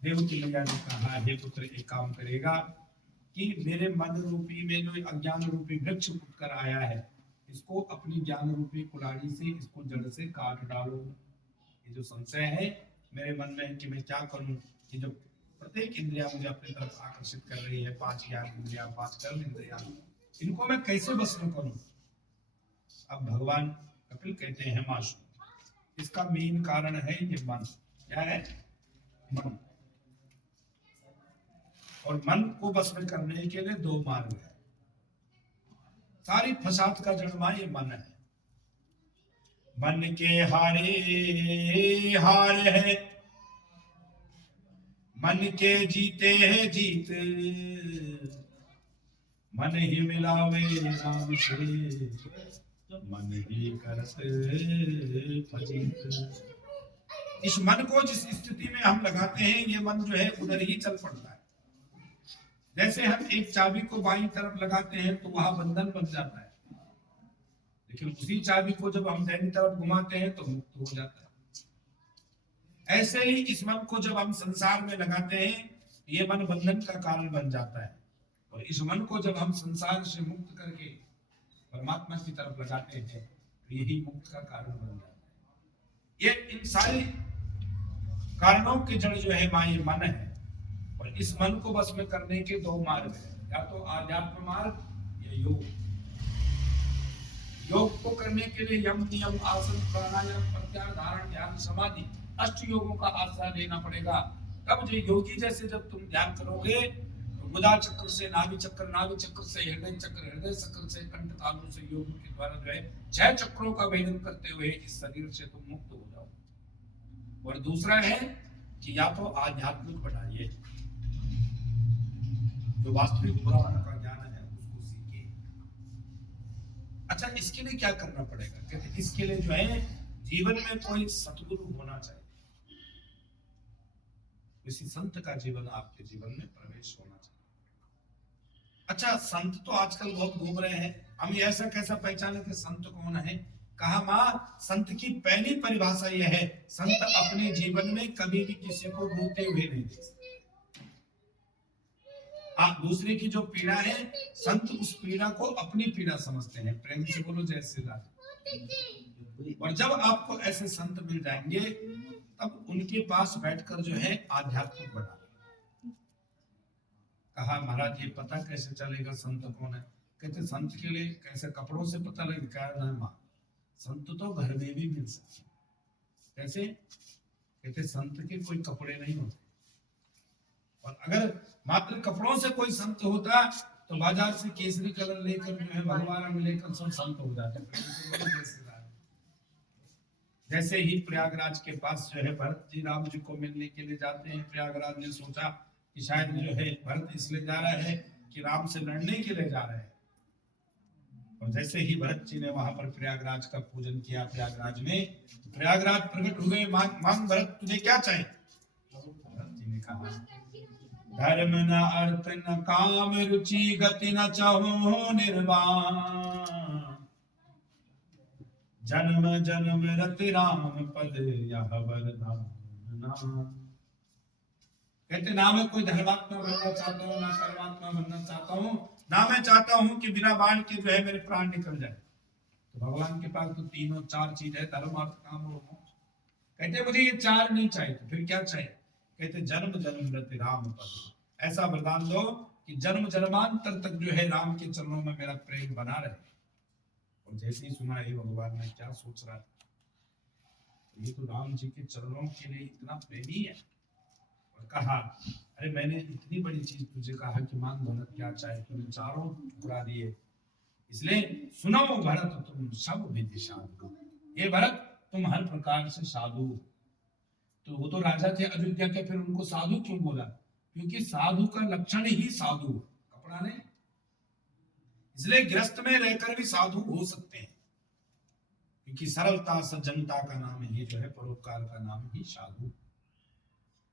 देवकी मैया ने कहा हे पुत्र एक काम करेगा कि मेरे मन रूपी में जो अज्ञान रूपी वृक्ष उठकर आया है, इसको अपनी ज्ञान रूपी कुल्हाड़ी से इसको जड़ से काट डालो। ये जो संशय है मेरे मन में कि मैं क्या करूं, कि जो प्रत्येक इंद्रिया मुझे अपनी तरफ आकर्षित कर रही है, 5 ज्ञान इंद्रिया, 5 कर्म इंद्रिया, इनको मैं कैसे बस में करूं? अब भगवान कपिल कहते हैं माशु, इसका मेन कारण है ये मन। क्या है? मन। और मन को बस में करने के लिए 2 मार्ग है। सारी फसाद का जन्मा ये मन है। मन के हारे हार है, मन के जीते है जीत, मन ही मिलावे राम श्री, मन ही करत फजीत। इस मन को जिस स्थिति में हम लगाते हैं, ये मन जो है उधर ही चल पड़ता है। जैसे हम एक चाबी को बाईं तरफ लगाते हैं तो वहां बंधन बन जाता है, लेकिन उसी चाबी को जब हम दाहिनी तरफ घुमाते हैं तो मुक्त हो जाता है। ऐसे ही इस मन को जब हम संसार में लगाते हैं, ये मन बंधन का कारण बन जाता है, और इस मन को जब हम संसार से मुक्त करके परमात्मा की तरफ लगाते हैं तो यही मुक्त का कारण बन जाता है। ये इन सारे कारणों की जड़ जो है मां ये मन है, और इस मन को बस में करने के 2 मार्ग है, या तो आध्यात्म मार्ग या योग। योग को करने के लिए यम नियम आसन प्राणायाम प्रत्याहार धारण ध्यान समाधि 8 योगों का आश्रय लेना पड़ेगा। तब जो योगी जैसे जब तुम ध्यान करोगे तो गुदा चक्र से नाभि चक्र, नाभि चक्र से हृदय चक्र, हृदय चक्र से कंठ तालु से योग के द्वारा जो है 6 चक्रों का भेदन करते हुए इस शरीर से तुम मुक्त हो जाओ। और दूसरा है कि या तो आध्यात्मिक बढ़ाइए, जो वास्तविक पुराण का ज्ञान है उसको सीखिए। अच्छा इसके लिए क्या करना पड़ेगा? कहते इसके लिए जो है जीवन में कोई सतगुरु होना चाहिए, किसी संत का जीवन आपके जीवन में प्रवेश होना चाहिए। अच्छा संत तो आजकल बहुत घूम रहे हैं, हम ऐसा कैसा पहचाने कि संत कौन है? कहा मां संत की पहली परिभाषा यह है, संत अपने जीवन में कभी भी किसी को रोते हुए नहीं देख सकते। दूसरे की जो पीड़ा है, संत उस पीड़ा को अपनी पीड़ा समझते हैं। प्रेम से बोलो जय श्री राम। और जब आपको ऐसे संत मिल जाएंगे तब उनके पास बैठकर जो है आध्यात्मिक बढ़ा। कहा महाराज ये पता कैसे चलेगा संत कौन है? कहते संत के लिए कैसे कपड़ों से पता लगेगा? क्या मां संत तो घर में भी मिल सकते। कैसे? कहते संत के कोई कपड़े नहीं होते, और अगर मात्र कपड़ों से कोई संत होता तो बाजार से केसरी कलर लेकर जो है भगवान में लेकर सब संत हो जाते। जैसे ही प्रयागराज के पास जो है भरत जी राम जी को मिलने के लिए जाते हैं, प्रयागराज ने सोचा कि शायद जो है भरत इसलिए जा रहा है कि राम से लड़ने के लिए जा रहे हैं। और जैसे ही भरत जी ने वहां पर प्रयागराज का पूजन किया, प्रयागराज में प्रयागराज प्रकट हुए, मांग भरत तुझे क्या चाहिए? भरत जी ने कहा धर्म न अर्थ न काम रुचि गति न चाहो निर्वाण, जन्म जन्म रति राम पद यह वरदान। कहते ना मैं कोई धर्मात्मा बनना चाहता हूँ, ना कर्मात्मा बनना चाहता हूँ, ना मैं चाहता हूँ कि बिना बाण के जो है मेरे प्राण निकल जाए। तो भगवान के पास तो तीनों चार चीज है, धर्म अर्थ काम और मोक्ष। कहते मुझे ये चार नहीं चाहिए, तो फिर क्या चाहिए? कहते जन्म जन्म रति राम पद, ऐसा वरदान दो कि जन्म जन्मांतर तक जो है राम के चरणों में मेरा प्रेम बना रहे। और जैसे ही सुना ये भगवान ने क्या सोच रहा है, ये तो राम जी के चरणों के लिए इतना प्रेमी है। और कहा अरे मैंने इतनी बड़ी चीज तुझे कहा कि मांग भरत क्या चाहे, तूने चारों ठुकरा दिए, इसलिए सुनो भरत तुम सब विधि साधु। ये भरत तुम हर प्रकार से साधु। तो वो तो राजा थे अयोध्या के, फिर उनको साधु क्यों बोला? क्योंकि साधु का लक्षण ही साधु, कपड़ा नहीं। इसलिए गृहस्थ में रहकर भी साधु हो सकते हैं, क्योंकि सरलता सज्जनता का नाम ही जो है परोपकार का नाम ही साधु।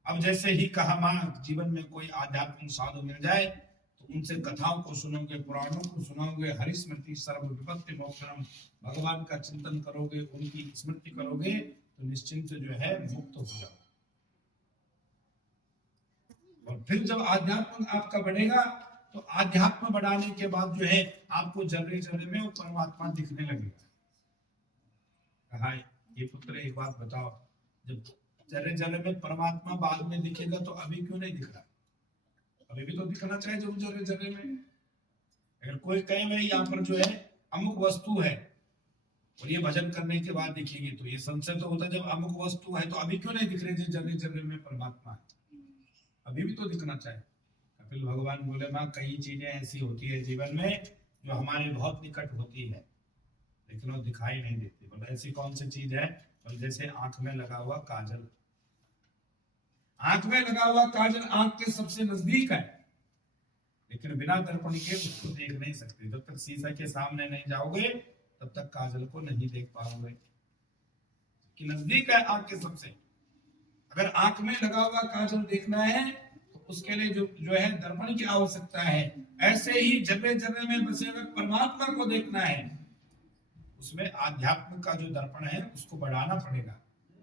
अब जैसे ही कहा मां जीवन में कोई आध्यात्मिक साधु मिल जाए तो उनसे कथाओं को सुनोगे, पुराणों को सुनोगे, हरिस्मृति सर्व विपत्ति मोक्षणम, भगवान का चिंतन करोगे, उनकी स्मृति करोगे तो निश्चिंत जो है मुक्त हो जाओ। और फिर जब आध्यात्म आपका बढ़ेगा तो आध्यात्म बढ़ाने के बाद जो है आपको जर्रे जर्रे में वो परमात्मा दिखने लगेगा। कहा ये पुत्र एक बात बताओ, जब जर्रे जर्रे में परमात्मा बाद में दिखेगा तो अभी क्यों नहीं दिख रहा? अभी भी तो दिखना चाहिए जब जर्रे जर्रे में। अगर कोई कहे भाई यहाँ पर जो है अमुक वस्तु है और ये भजन करने के बाद दिखेगी, तो ये संशय तो होता है जब अमुक वस्तु है तो अभी क्यों नहीं दिख रही जर्रे जर्रे में परमात्मा है? अभी भी तो दिखना चाहिए। कपिल भगवान बोले माँ कई चीजें ऐसी होती है जीवन में जो हमारे बहुत निकट होती है लेकिन वो दिखाई नहीं देती। बोले ऐसी कौन सी चीज है? और जैसे आंख में लगा हुआ काजल, आंख में लगा हुआ काजल आंख के सबसे नजदीक है, लेकिन बिना दर्पण के उसको देख नहीं सकते। जब तक शीशा के सामने नहीं जाओगे तब तक काजल को नहीं देख पाओगे कि नजदीक है आंख के सबसे। अगर आंख में लगा हुआ काजल देखना है तो उसके लिए जो है दर्पण की आवश्यकता है। ऐसे ही जर्रे जर्रे में बसे हुए परमात्मा को देखना है, उसमें आध्यात्म का जो दर्पण है उसको बढ़ाना पड़ेगा।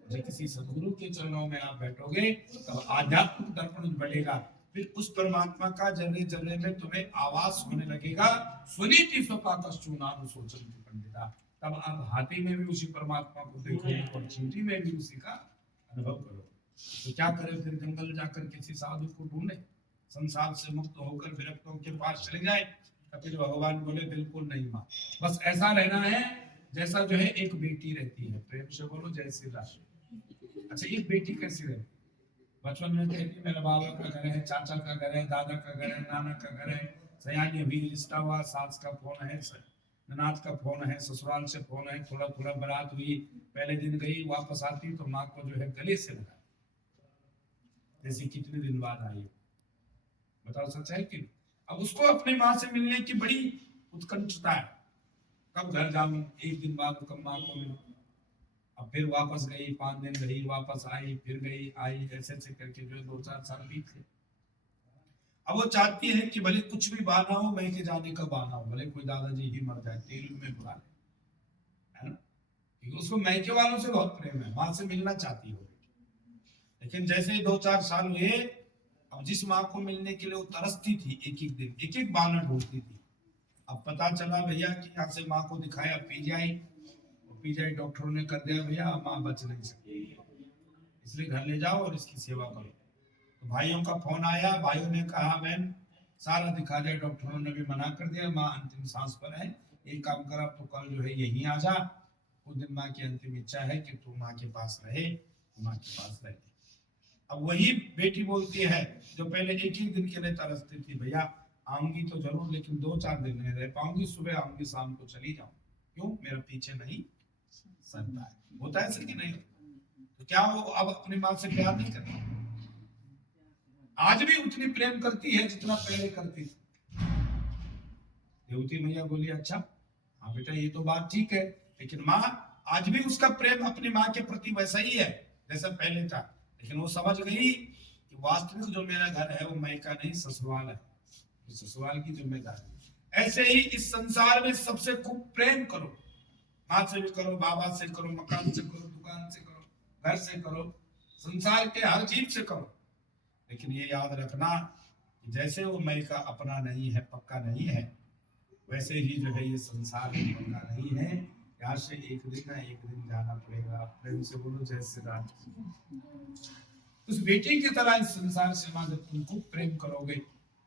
जब किसी सदगुरु के चरणों में आप बैठोगे तब आध्यात्मिक दर्पण बढ़ेगा, फिर उस परमात्मा का जर्रे जर्रे में तुम्हें आवास होने लगेगा। सुनीति स्वपाकश्चूनानु सोचन की पंडिता, तब आप हाथी में भी उसी परमात्मा को देखोगे और चींटी में भी उसी का अनुभव करोगे। तो क्या करें फिर? जंगल जाकर किसी साधु को ढूंढे, संसार से मुक्त होकर विरक्तों के पास चले जाए। कपिल भगवान बोले बिल्कुल नहीं मां, बस ऐसा रहना है जैसा जो है एक बेटी रहती है। प्रेम से बोलो जय श्री राम। अच्छा एक बेटी कैसी रहती? बचपन में कहती मेरा बाबा का घर है, चाचा का घर है, दादा का घर है, नाना का घर है, सयानी अभी रिश्ता हुआ, सास का फोन है, ननाद का फोन है, ससुराल से फोन है, थोड़ा थोड़ा बारात हुई, पहले दिन गई, वापस आती तो माँ को जो है गले से लगा, जैसे कितने दिन बाद आई। बताओ सच है कि? अब उसको अपनी माँ से मिलने की बड़ी उत्कंठता है, कब घर जाऊं, एक दिन बाद कब माँ को मिलूं। अब फिर वापस गई, 5 दिन रही, वापस आई, फिर गई आई, ऐसे ऐसे करके जो 2-4 साल बीत गए। अब वो चाहती है कि भले कुछ भी बहाना हो, मैं के जाने का बहाना हो, भले कोई दादाजी ही मर जाए, तेल में बुला ले, है ना? क्योंकि उसको मैके वालों से बहुत प्रेम है, माँ से मिलना चाहती हो। लेकिन जैसे ही 2-4 साल हुए, अब जिस माँ को मिलने के लिए वो तरसती थी, एक एक दिन एक एक बहाना ढूंढती थी। अब पता चला भैया कि यहाँ से माँ को दिखाया पीजीआई, पीजीआई डॉक्टरों ने कर दिया भैया माँ बच नहीं सकती, इसलिए घर ले जाओ और इसकी सेवा करो। तो भाइयों का फोन आया, भाइयों ने कहा बहन सारा दिखा दिया, डॉक्टरों ने भी मना कर दिया, माँ अंतिम सांस पर है, एक काम कर अब तो कल जो है यहीं आ जा, उस दिन माँ की अंतिम इच्छा है कि तू माँ के पास रहे, माँ के पास रहे। अब वही बेटी बोलती है जो पहले एक ही दिन के लिए तरसती थी, भैया आऊंगी तो जरूर लेकिन 2-4 दिन नहीं रह पाऊंगी, सुबह आऊंगी शाम को चली जाऊं, क्यों? मेरा पीछे नहीं सकता है। होता है सर कि नहीं? तो क्या वो अब अपनी माँ से प्यार नहीं करती? आज भी उतनी प्रेम करती है जितना पहले करती थी। देवती मैया बोली अच्छा हाँ बेटा ये तो बात ठीक है, लेकिन माँ आज भी उसका प्रेम अपनी माँ के प्रति वैसा ही है जैसा पहले था। लेकिन वो समझ गई कि वास्तविक जो मेरा घर है वो मायका नहीं ससुराल है, ससुराल की जिम्मेदारी। ऐसे ही इस संसार में सबसे खूब प्रेम करो, माँ से भी करो, बाबा से करो, मकान से करो, दुकान से करो, घर से करो, संसार के हर जीव से करो। लेकिन ये याद रखना कि जैसे वो मायका अपना नहीं है, पक्का नहीं है, वैसे ही जो है ये संसार भी पक्का नहीं है। यहाँ से एक दिन ना एक दिन जाना पड़ेगा। प्रेम से बोलो जय श्री राम। उस बेटी की तरह इस संसार से मां जब तुम खूब प्रेम करोगे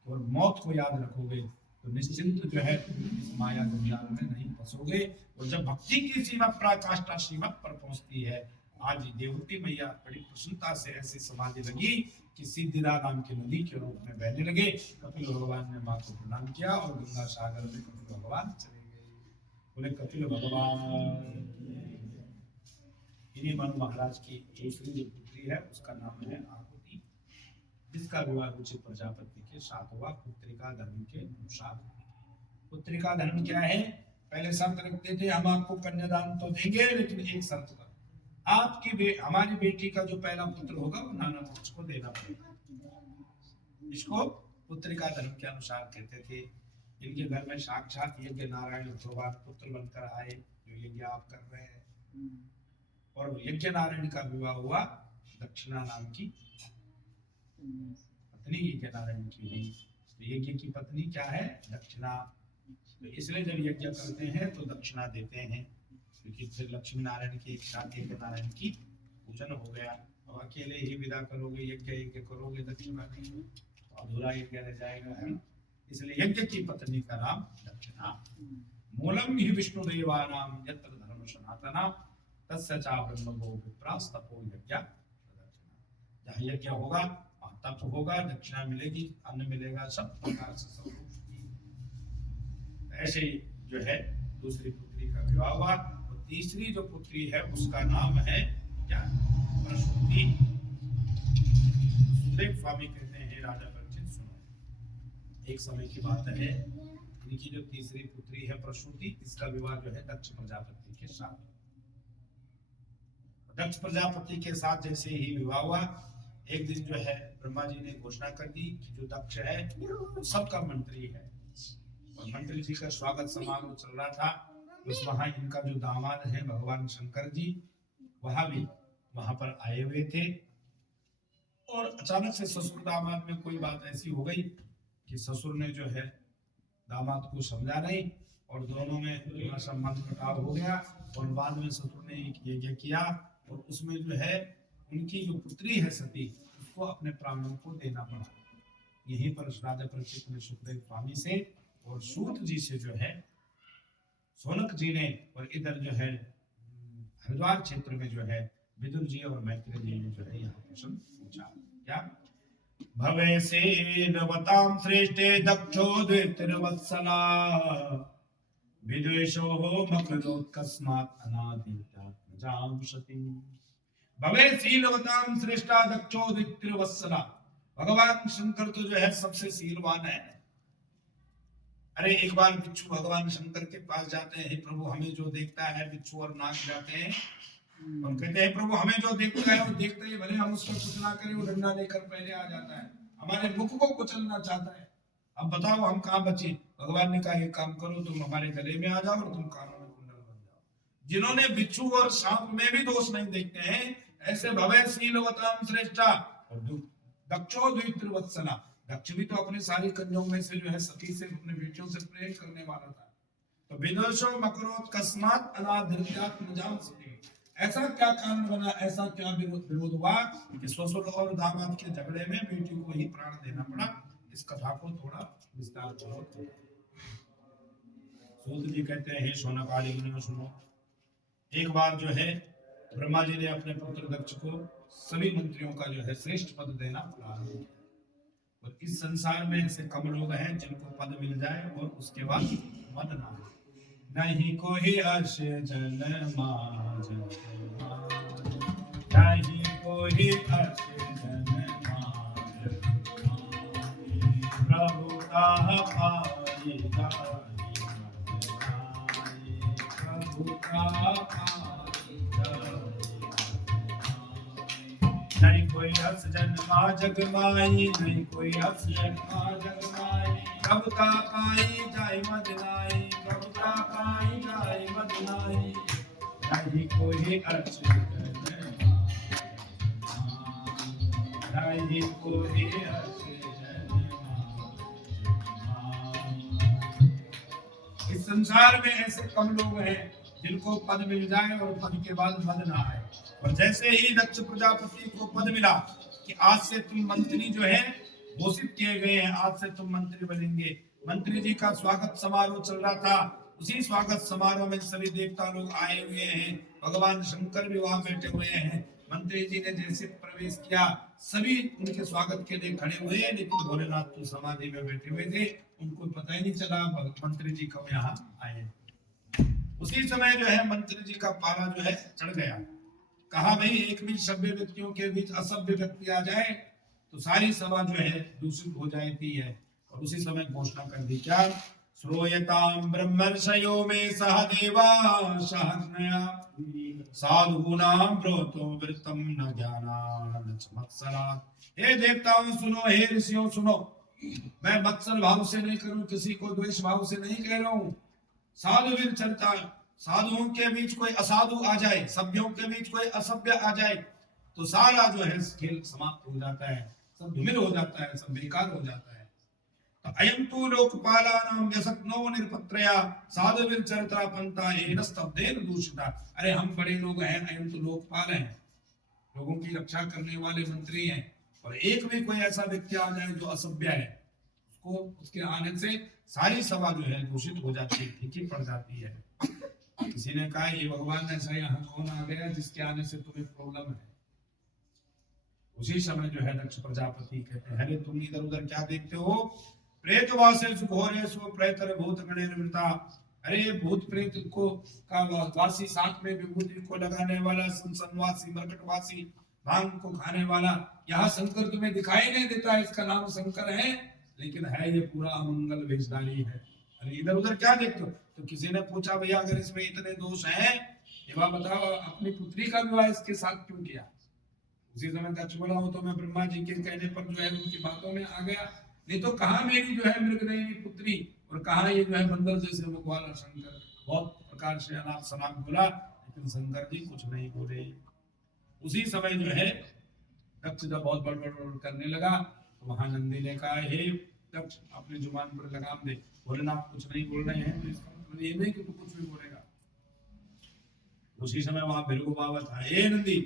और मौत को याद रखोगे तो निश्चिंत जो है इस माया दुनिया में नहीं फंसोगे। और जब भक्ति की सीमा पराकाष्ठा सीमा पर पहुंचती है, आज देवती मैया बड़ी प्रसन्नता से ऐसी समाधि लगी कि सिद्धिदा नाम की नदी के रूप में बहने लगे। कपिल भगवान ने माँ को प्रणाम किया और गंगा सागर में कपिल भगवान चले गए। बोले कपिल भगवान। इन्हीं मनु महाराज की दूसरी जो पुत्री है उसका नाम है आहुति, जिसका विवाह रुचि प्रजापति के साथ हुआ पुत्रिका धर्म के अनुसार। पुत्रिका धर्म क्या है? पहले शर्त रखते थे हम आपको कन्यादान तो देंगे लेकिन एक शर्त पर, आपकी हमारी बेटी का जो पहला पुत्र होगा वो नाना पक्ष को देना पड़ेगा। इसको पुत्रिका धर्म के अनुसार कहते थे। इनके घर में साक्षात यज्ञ नारायण भगवान पुत्र बनकर आए, जो यज्ञ आप कर रहे हैं। और यज्ञ नारायण का विवाह हुआ दक्षिणा नाम की पत्नी यज्ञ नारायण की हुई। तो यज्ञ की पत्नी क्या है? दक्षिणा। तो इसलिए जब यज्ञ करते हैं तो दक्षिणा देते हैं, क्योंकि फिर लक्ष्मी नारायण की एक साथ यज्ञ नारायण की पूजन हो गया। और अकेले ही विदा करोगे, यज्ञ करोगे, दक्षिणा नहीं तो अधूरा यज्ञ रह जाएगा, है ना? इसलिए यज्ञ की पत्नी का नाम दक्षिणा। मूलम ही विष्णुदेवानाम यत्र धर्म सनातना तस्य चा ब्रह्मभो विप्रास्तपो यज्ञ। जहाँ यज्ञ होगा वहाँ तप होगा, दक्षिणा मिलेगी, अन्न मिलेगा, सब प्रकार से सब। ऐसे ही जो है दूसरी पुत्री का विवाह हुआ। और तीसरी जो पुत्री है उसका नाम है क्या? प्रसूति। सुखदेव स्वामी कहते हैं राजा परीक्षित सुनो, एक समय की बात है, इनकी जो तीसरी पुत्री है प्रसूति, इसका विवाह जो है दक्ष प्रजापति के साथ। दक्ष प्रजापति के साथ जैसे ही विवाह हुआ, एक दिन जो है ब्रह्मा जी ने घोषणा कर दी कि जो दक्ष है वो सबका मंत्री है। और मंत्री जी का स्वागत समारोह चल रहा था, उस वहां इनका जो दामाद है भगवान शंकर जी वहां पर आए हुए थे। और अचानक से ससुर दामाद में कोई बात ऐसी हो गई कि ससुर ने जो है दामाद को समझा नहीं और दोनों में थोड़ा सा मन कटाव हो गया। और बाद में ससुर ने एक यज्ञ किया और उसमें जो है उनकी जो पुत्री है सती, उसको अपने प्राणों को देना पड़ा। यहीं पर राजा परीक्षित ने सुखदेव स्वामी से और सूत जी से जो है सोनक जी ने, और इधर जो है हरिद्वार क्षेत्र में जो है विदुर जी और मैत्री जी ने जो है यहाँ प्रश्न पूछा क्या? भवे से नवताम श्रेष्ठे दक्षो द्वितीर्वत्सला विद्वेषो मकरोत्कस्मात् अनादित्यात्मजां सती। भवे शीलवताम श्रेष्ठा दक्षो द्वितीर्वत्सला। भगवान शंकर तो जो है सबसे शीलवान है। अरे एक बार बिच्छू भगवान शंकर के पास जाते हैं, प्रभु हमें जो देखता है, बिच्छू और नाग जाते हैं और कहते हैं प्रभु हमें जो देखता है वो देखते ही भले हम उसको कुछ ना करें, वो डंडा लेकर पहले आ जाता है, हमारे मुख को कुचलना चाहता है। अब बताओ हम कहाँ बचे? भगवान ने कहा एक काम करो, तुम हमारे गले में आ जाओ और तुम कानों में कुंडल बन जाओ। जिन्होंने बिच्छू और सांप में भी दोष नहीं देखते हैं, ऐसे भवे शीलवताम श्रेष्ठा और दक्षो द्वितीर्वत्सला। दक्ष भी तो अपने सारी कन्याओं में से जो है सती से, अपने बेटियों से प्रेम करने वाला था। तो विदोषो मकरोत्कस्मात् अनादित्यात्मजां सती। ऐसा क्या कारण बना, ऐसा क्या विरोध हुआ कि ससुर और दामाद के झगड़े में बेटियों को ही प्राण देना पड़ा? इस कथा को थोड़ा विस्तार करो। सूत जी कहते हैं शौनक आदि मुनियों सुनो, एक बार जो है ब्रह्मा जी ने अपने पुत्र दक्ष को सभी मंत्रियों का जो है श्रेष्ठ पद देना प्रारंभ किया। और इस संसार में ऐसे कम लोग हैं जिनको पद मिल जाए और उसके बाद मन ना हो। नहीं कोई हर्ष जन माज नहीं कोई हर्ष जन माज प्रभु का पाई जाई प्रभु का पाई नहीं कोई हर्ष जन्मा जग माई नहीं कोई हर्ष जन्मा जग माई प्रभु का पाई जाय मदनाई प्रभु का पाई जाय मदनाई नहीं कोई हर्ष जन्मा नहीं कोई हर्ष जन्मा। इस संसार में ऐसे कम लोग हैं जिनको पद मिल जाए और पद के बाद मद ना आए। और जैसे ही दक्ष प्रजापति को पद मिला कि आज से तुम मंत्री जो है घोषित किए गए हैं, आज से तुम मंत्री बनेंगे। मंत्री जी का स्वागत समारोह चल रहा था, उसी स्वागत समारोह में सभी देवता लोग आए हुए हैं, भगवान शंकर भी वहां बैठे हुए हैं। मंत्री जी ने जैसे प्रवेश किया सभी उनके स्वागत के लिए खड़े हुए, लेकिन भोलेनाथ तो समाधि में बैठे हुए थे, उनको पता ही नहीं चला मंत्री जी कब यहाँ आए। उसी समय जो है मंत्री जी का पारा जो है चढ़ गया। कहा भाई एक भी सभ्य व्यक्तियों के बीच असभ्य व्यक्ति आ जाए तो सारी सभा जो है दूषित हो जाती है। और उसी समय घोषणा कर दी क्या, श्रूयताम ब्रह्मर्षयो में सह देवा सहस्रया साधूनां ब्रोतो वृत्तम न ज्ञानान मत्सरा। हे देवताओं सुनो, हे ऋषियों सुनो, मैं मत्सर भाव से नहीं करूं, किसी को द्वेष भाव से नहीं कह रहा हूं। साधुवीर चलता, साधुओं के बीच कोई असाधु आ जाए, सभ्यों के बीच कोई असभ्य आ जाए तो सारा जो है खेल समाप्त हो जाता है, सब धूमिल हो जाता है, सब बेकार हो जाता है। तो अयम तु लोकपालानां व्यसक्नो निरपत्रया साधुवीर चरित्रा पंथा येन स्तब्धेन दूषिता। अरे हम बड़े लोग हैं, अयम तो लोकपाल हैं, लोगों की रक्षा करने वाले मंत्री हैं, और एक भी कोई ऐसा व्यक्ति आ जाए जो असभ्य है, उसको उसके आने से सारी सभा जो है दूषित हो जाती है, फीकी पड़ जाती है। किसी ने कहा ये भगवान ऐसा यहाँ कौन आ गया जिसके आने से तुम्हें प्रॉब्लम है। उसी समय जो है दक्ष प्रजापति कहते हैं, अरे तुम इधर उधर क्या देखते हो, प्रेत वासेषु घोरेषु प्रेतर भूत गणेरवृता। अरे भूत प्रेत को का वासी, साथ में विभूति को लगाने वाला, संसनवासी, मरकटवासी, भांग को खाने वाला, यहाँ शंकर तुम्हें दिखाई नहीं देता, इसका नाम शंकर है, लेकिन है ये पूरा अमंगल वेशधारी है। अरे इधर उधर क्या देखते हो। तो किसी ने पूछा भैया अगर इसमें इतने दोष हैं, ये बात बताओ अपनी पुत्री का विवाह इसके साथ क्यों किया। उसी समय दक्ष बोला हो तो मैं ब्रह्मा जी के कहने पर जो है उनकी बातों में आ गया, नहीं तो कहाँ मेरी जो है मृगनयनी पुत्री और कहाँ ये जो है बंदर जैसे मुख वाला शंकर। बहुत प्रकार से अनाथ शनाथ बोला, लेकिन शंकर जी कुछ नहीं बोले। उसी समय जो है दक्ष जब बहुत बड़बड़ करने लगा तो वहां नंदी ने कहा, हे दक्ष अपने जुबान पर लगाम दे, भोलेनाथ कुछ नहीं बोल रहे हैं तो इसका मतलब ये नहीं कि तू कुछ भी बोलेगा। उसी समय वहां भृगु बाबा था, हे नंदी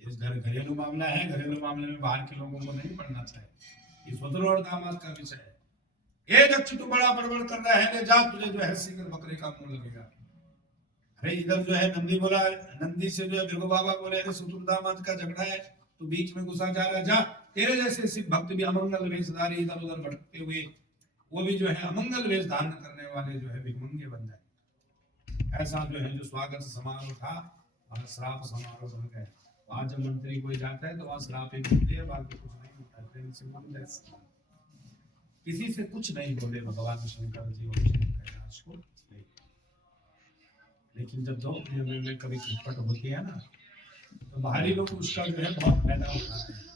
इस घरेलू मामला है, घरेलू मामले में बाहर के लोगों को नहीं पढ़ना चाहिए, ये स्वतंत्र और दामाद का विषय है। ये दक्ष तू बड़ा बड़बड़ कर रहा है, ले जा तुझे जो है शीघ्र बकरे का मुंह लगेगा। अरे इधर जो है नंदी बोला, नंदी से जो है भृगु बाबा बोले, अरे स्वतंत्र दामाद का झगड़ा है, तू बीच में घुसा जा रहा है, जा तेरे जैसे शिव भक्त भी अमंगल वेशधारी इधर उधर भटकते हुए वो भी जो है अमंगल वेश धारण करने वाले जो है भिखमंगे बन जाए। ऐसा जो है जो स्वागत समारोह था वहां श्राप समारोह बन गए। आज जब मंत्री कोई जाता है तो वहां श्राप ही मिलती है, बाकी कुछ नहीं होता है। किसी से कुछ नहीं बोले भगवान शंकर जी और कैलाश को। लेकिन जब दो में कभी खटपट होती है ना तो बाहरी लोग उसका जो है बहुत फायदा उठाते हैं।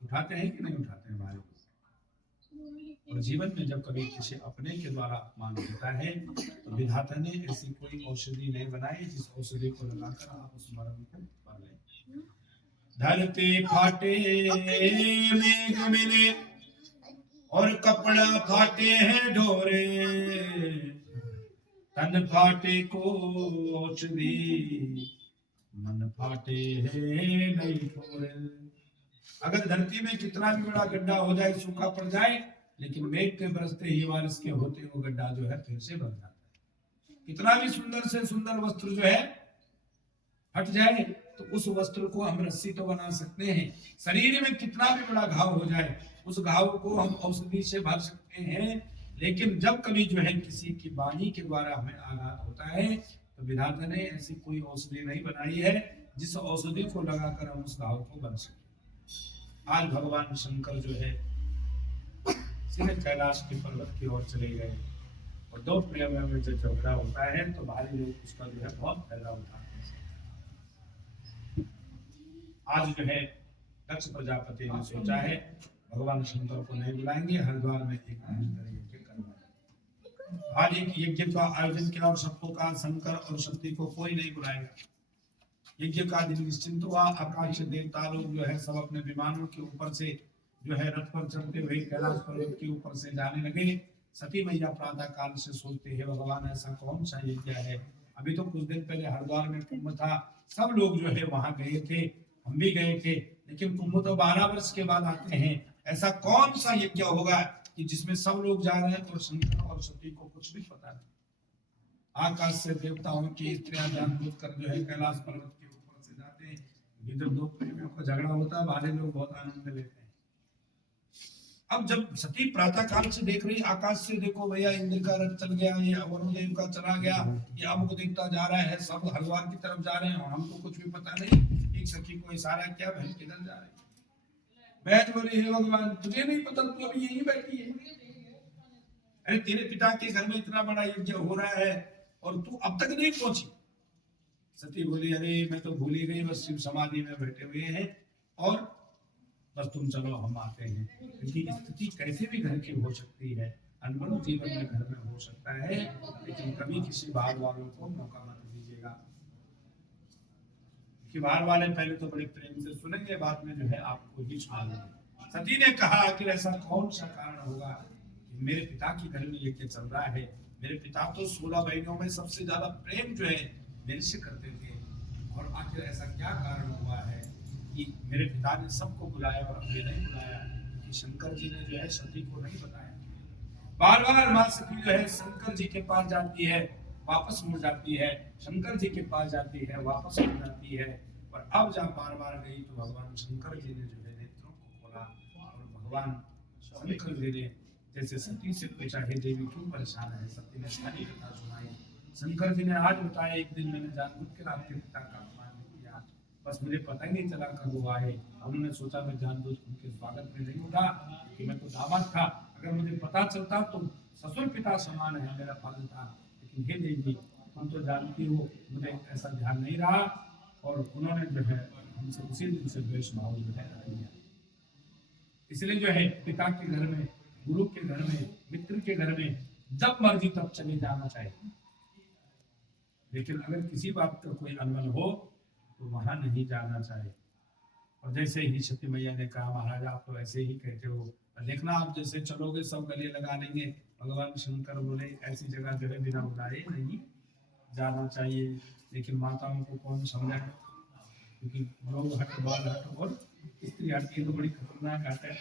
उठाते हैं कि नहीं उठाते हैं बाहरी लोग। और जीवन में जब कभी किसी अपने के द्वारा अपमान होता है तो विधाता ने ऐसी कोई औषधि नहीं बनाई जिस औषधि को लगाकर आप उस मरण को पा लें। धरती फाटे मेघ मिले और कपड़ा फाटे हैं ढोरे, तन फाटे को औषधि मन फाटे है नहीं ठोरे। अगर धरती में कितना भी बड़ा गड्ढा हो जाए, सूखा पड़ जाए, लेकिन मेघ के बरसते ही बारिश के होते वो गड्ढा जो है फिर से भर जाता है। कितना भी सुंदर से सुंदर वस्त्र जो है हट जाए तो उस वस्त्र को हम रस्सी तो बना सकते हैं। शरीर में कितना भी बड़ा घाव हो जाए उस घाव को हम औषधि से भर सकते हैं, लेकिन जब कभी जो है किसी की वाणी के द्वारा हमें आघात होता है तो विधाता ने ऐसी कोई औषधि नहीं बनाई है जिस औषधि को लगाकर हम उस घाव को बन सके। आज भगवान शंकर जो है सीधे कैलाश के पर्वत की ओर चले गए और दो प्रेमियों में जब झगड़ा होता है तो भारी लोग उसका जो है बहुत फायदा उठाते हैं। आज जो है दक्ष प्रजापति ने सोचा है भगवान शंकर को नहीं बुलाएंगे, हरिद्वार में एक यज्ञ करवाएंगे। आज एक यज्ञ का आयोजन किया और सबको कहा शंकर और शक्ति को कोई नहीं बुलाएगा। यज्ञ का दिन निश्चिंत हुआ। आकाश से देवता लोग जो है सब अपने विमानों के ऊपर से जो है रथ पर चढ़ते हुए कैलाश पर्वत के ऊपर से जाने लगे। सती मैया प्रातः काल से सोचते हैं भगवान ऐसा कौन सा यज्ञ है, अभी तो कुछ दिन पहले हरिद्वार में कुंभ था, सब लोग जो है वहां गए थे, हम भी गए थे, लेकिन कुंभ तो 12 वर्ष के बाद आते हैं। ऐसा कौन सा यज्ञ होगा कि जिसमें सब लोग जा रहे हैं और शंकर और सती को कुछ भी पता नहीं। आकाश से देवताओं की स्त्रियां जानबूझ कर जो है कैलाश पर्वत के ऊपर से जाते हैं। जब दो प्रेमियों का झगड़ा होता है बाहर लोग बहुत आनंद लेते हैं। अब जब सती प्रातः काल से देख रही आकाश से, देखो भैया इंद्र का रथ चल गया, ये वरुण देव का चला गया, ये अमुक देवता जा रहा है, सब हरिद्वार की तरफ जा रहे हैं और हमको कुछ भी पता नहीं। एक सखी को इशारा किया, बहन किधर जा रही? बैठ बोली हे भगवान तुझे नहीं पता, तू अभी यहीं बैठी है। अरे तेरे पिता के घर में इतना बड़ा यज्ञ हो रहा है और तू अब तक नहीं पहुंची। सती बोली अरे मैं तो भूल ही गई, बस शिव समाधि में बैठे हुए हैं और बस तुम चलो हम आते हैं। क्योंकि स्थिति कैसे भी घर की हो सकती है, अनबन जीवन में घर में हो सकता है, लेकिन कभी किसी बाहर वालों को मौका मत दीजिएगा। कि बाहर वाले पहले तो बड़े प्रेम से सुनेंगे, बाद में जो है आपको ही सुनाएंगे। सती ने कहा कि ऐसा कौन सा कारण होगा कि मेरे पिता के घर में यज्ञ चल रहा है, मेरे पिता तो 16 बहनों में सबसे ज्यादा प्रेम जो है मेरे से करते थे, और आखिर ऐसा क्या कारण हुआ है कि मेरे पिता ने सबको बुलाया और हमें नहीं बुलाया, कि शंकर जी ने जो है सती को नहीं बताया। बार बार माँ सती जो है शंकर जी के पास जाती है, वापस मुड़ जाती है, शंकर जी के पास जाती है, वापस मुड़ जाती है। और अब जब बार बार गई तो भगवान शंकर जी ने जो है नेत्रों को खोला और भगवान शंकर जी ने जैसे सती से पूछा हे देवी क्यों परेशान है। सती ने सारी कथा सुनाई। शंकर जी ने आज बताया एक दिन मैंने जानबूझ कर आपके पिता का अपमान किया, बस मुझे पता ही नहीं चला कब वो आए। उन्होंने सोचा मैं जानबूझ उनके स्वागत में नहीं उठा कि मैं तो दामाद था, अगर मुझे पता चलता तो ससुर पिता समान है मेरा पालन था। लेकिन हे देवी तुम तो जानती हो मुझे ऐसा ध्यान नहीं रहा, और उन्होंने जो है हमसे उसी दिन से द्वेष भाव जो है रख लिया। इसलिए जो है पिता के घर में, गुरु के घर में, मित्र के घर में जब मर्जी तब चले जाना चाहिए, लेकिन अगर किसी बात का कोई अनबन हो तो वहां नहीं जाना चाहिए। और जैसे ही सती मैया ने कहा महाराज आप तो ऐसे ही कहते हो, देखना आप जैसे चलोगे सब गले लगा लेंगे। भगवान शंकर बोले ऐसी जगह जो है बिना बुलाए नहीं जाना चाहिए। लेकिन माताओं को कौन समझाए, क्योंकि लोग हट बाल हट और स्त्री हट की तो बड़ी खतरनाक हट है।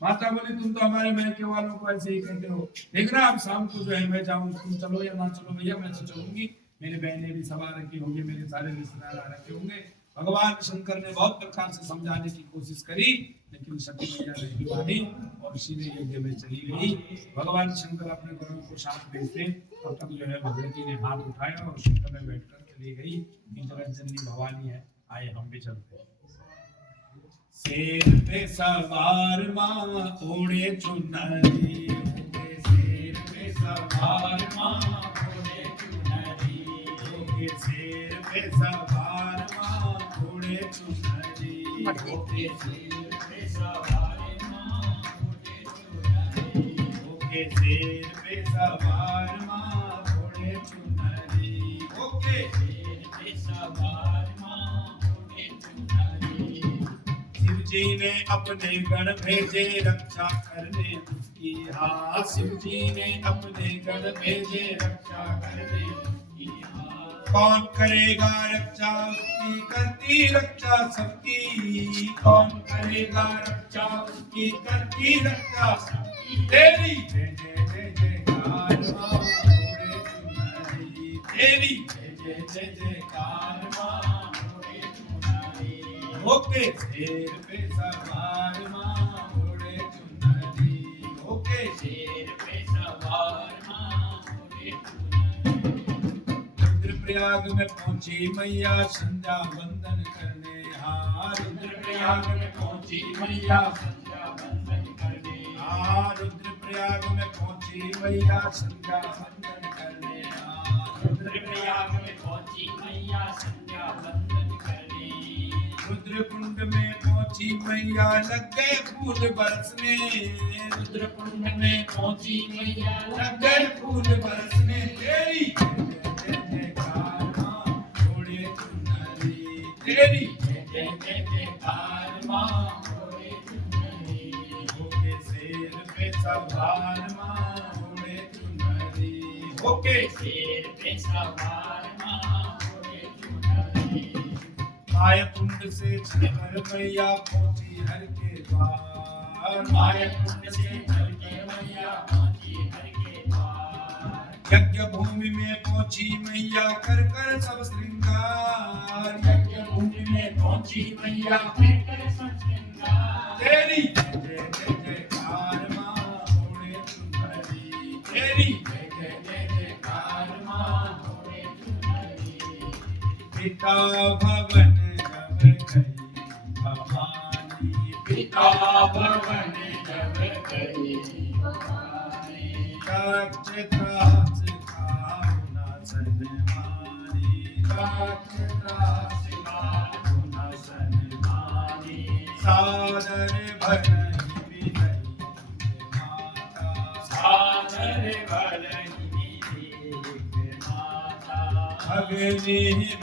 माता बोली तुम तो हमारे मैके वालों को ऐसे ही कहते हो, देखना अब शाम को जो है मैं जाऊँ, तुम चलो या ना चलो भैया मैं तो चलूंगी, मेरी बहनें भी सभा रखी होंगी, मेरे सारे रिश्तेदार रखे होंगे। भगवान शंकर ने बहुत प्रकार से समझाने की कोशिश करी, लेकिन सती मैया नहीं मानी और सीधे यज्ञ में चली गई। भगवान शंकर अपने गुरु को साथ भेजते और तब जो है भगवती ने हाथ उठाया और शंकर में बैठकर चली गई। जगत जननी भवानी है, आए हम भी चलते हैं। शेर पे सवार माँ ओढ़े चुनरी, शेर पे सवार माँ ओढ़े चुनरी, शेर पे सवार माँ ओढ़े चुनरी, शेर पे सवार माँ ओढ़े चुनरी, शेर पे सवार माँ ओढ़े चुनरी, शेर पे सवार माँ ओढ़े चुनरी। शिव जी ने अपने गण भेजे रक्षा करने उसकी, हाँ शिव जी ने अपने गण भेजे रक्षा करने उसकी, कौन करेगा रक्षा उसकी, करती रक्षा सबकी, कौन करेगा रक्षा उसकी, करती रक्षा सबकी। तेरी जय जय जय जयकार माँ ओढ़े चुनरी, तेरी जय जय जय जयकार माँ ओढ़े चुनरी, ओके शेर पे सवार माँ ओढ़े चुनरी, ओके शेर पे सवार रुद्रप्रयाग में पहुंची मैया संध्या वंदन करने। हाँ रुद्रप्रयाग में पहुंची मैया संध्या वंदन करने। हाँ रुद्रप्रयाग में पहुंची मैया संध्या वंदन करने। हाँ रुद्रप्रयाग में पहुंची मैया संध्या वंदन करने। रुद्रकुंड में पहुंची मैया लग गए फूल बरसने। रुद्रकुंड में पहुंची मैया लग गए फूल बरसने। तेरी जय जयकार मां ओढ़े चुनरी। तेरी जय जयकार मां ओढ़े चुनरी। होके शेर पे सवार मां ओढ़े चुनरी। होके शेर पे सवार मां ओढ़े चुनरी। माया कुंड से चलकर मैया पहुंची हर के द्वार। माया कुंड से चलकर मैया पहुंची हर के द्वार। यज्ञ भूमि में पहुंची मैया कर कर सब श्रृंगार। यज्ञ भूमि में पहुंची मैया कर कर सब श्रृंगार। तेरी जय जयकार मां ओढ़े चुनरी। तेरी जय जयकार मां ओढ़े चुनरी। पिता भवन भवानी। पिता भवन जब गई भवानी। त्रास खाओ न सनमानी। त्रास खाओ न सनमानी। सादर भरहि विधि माता। सादर भरहि विधि माता। अग्नि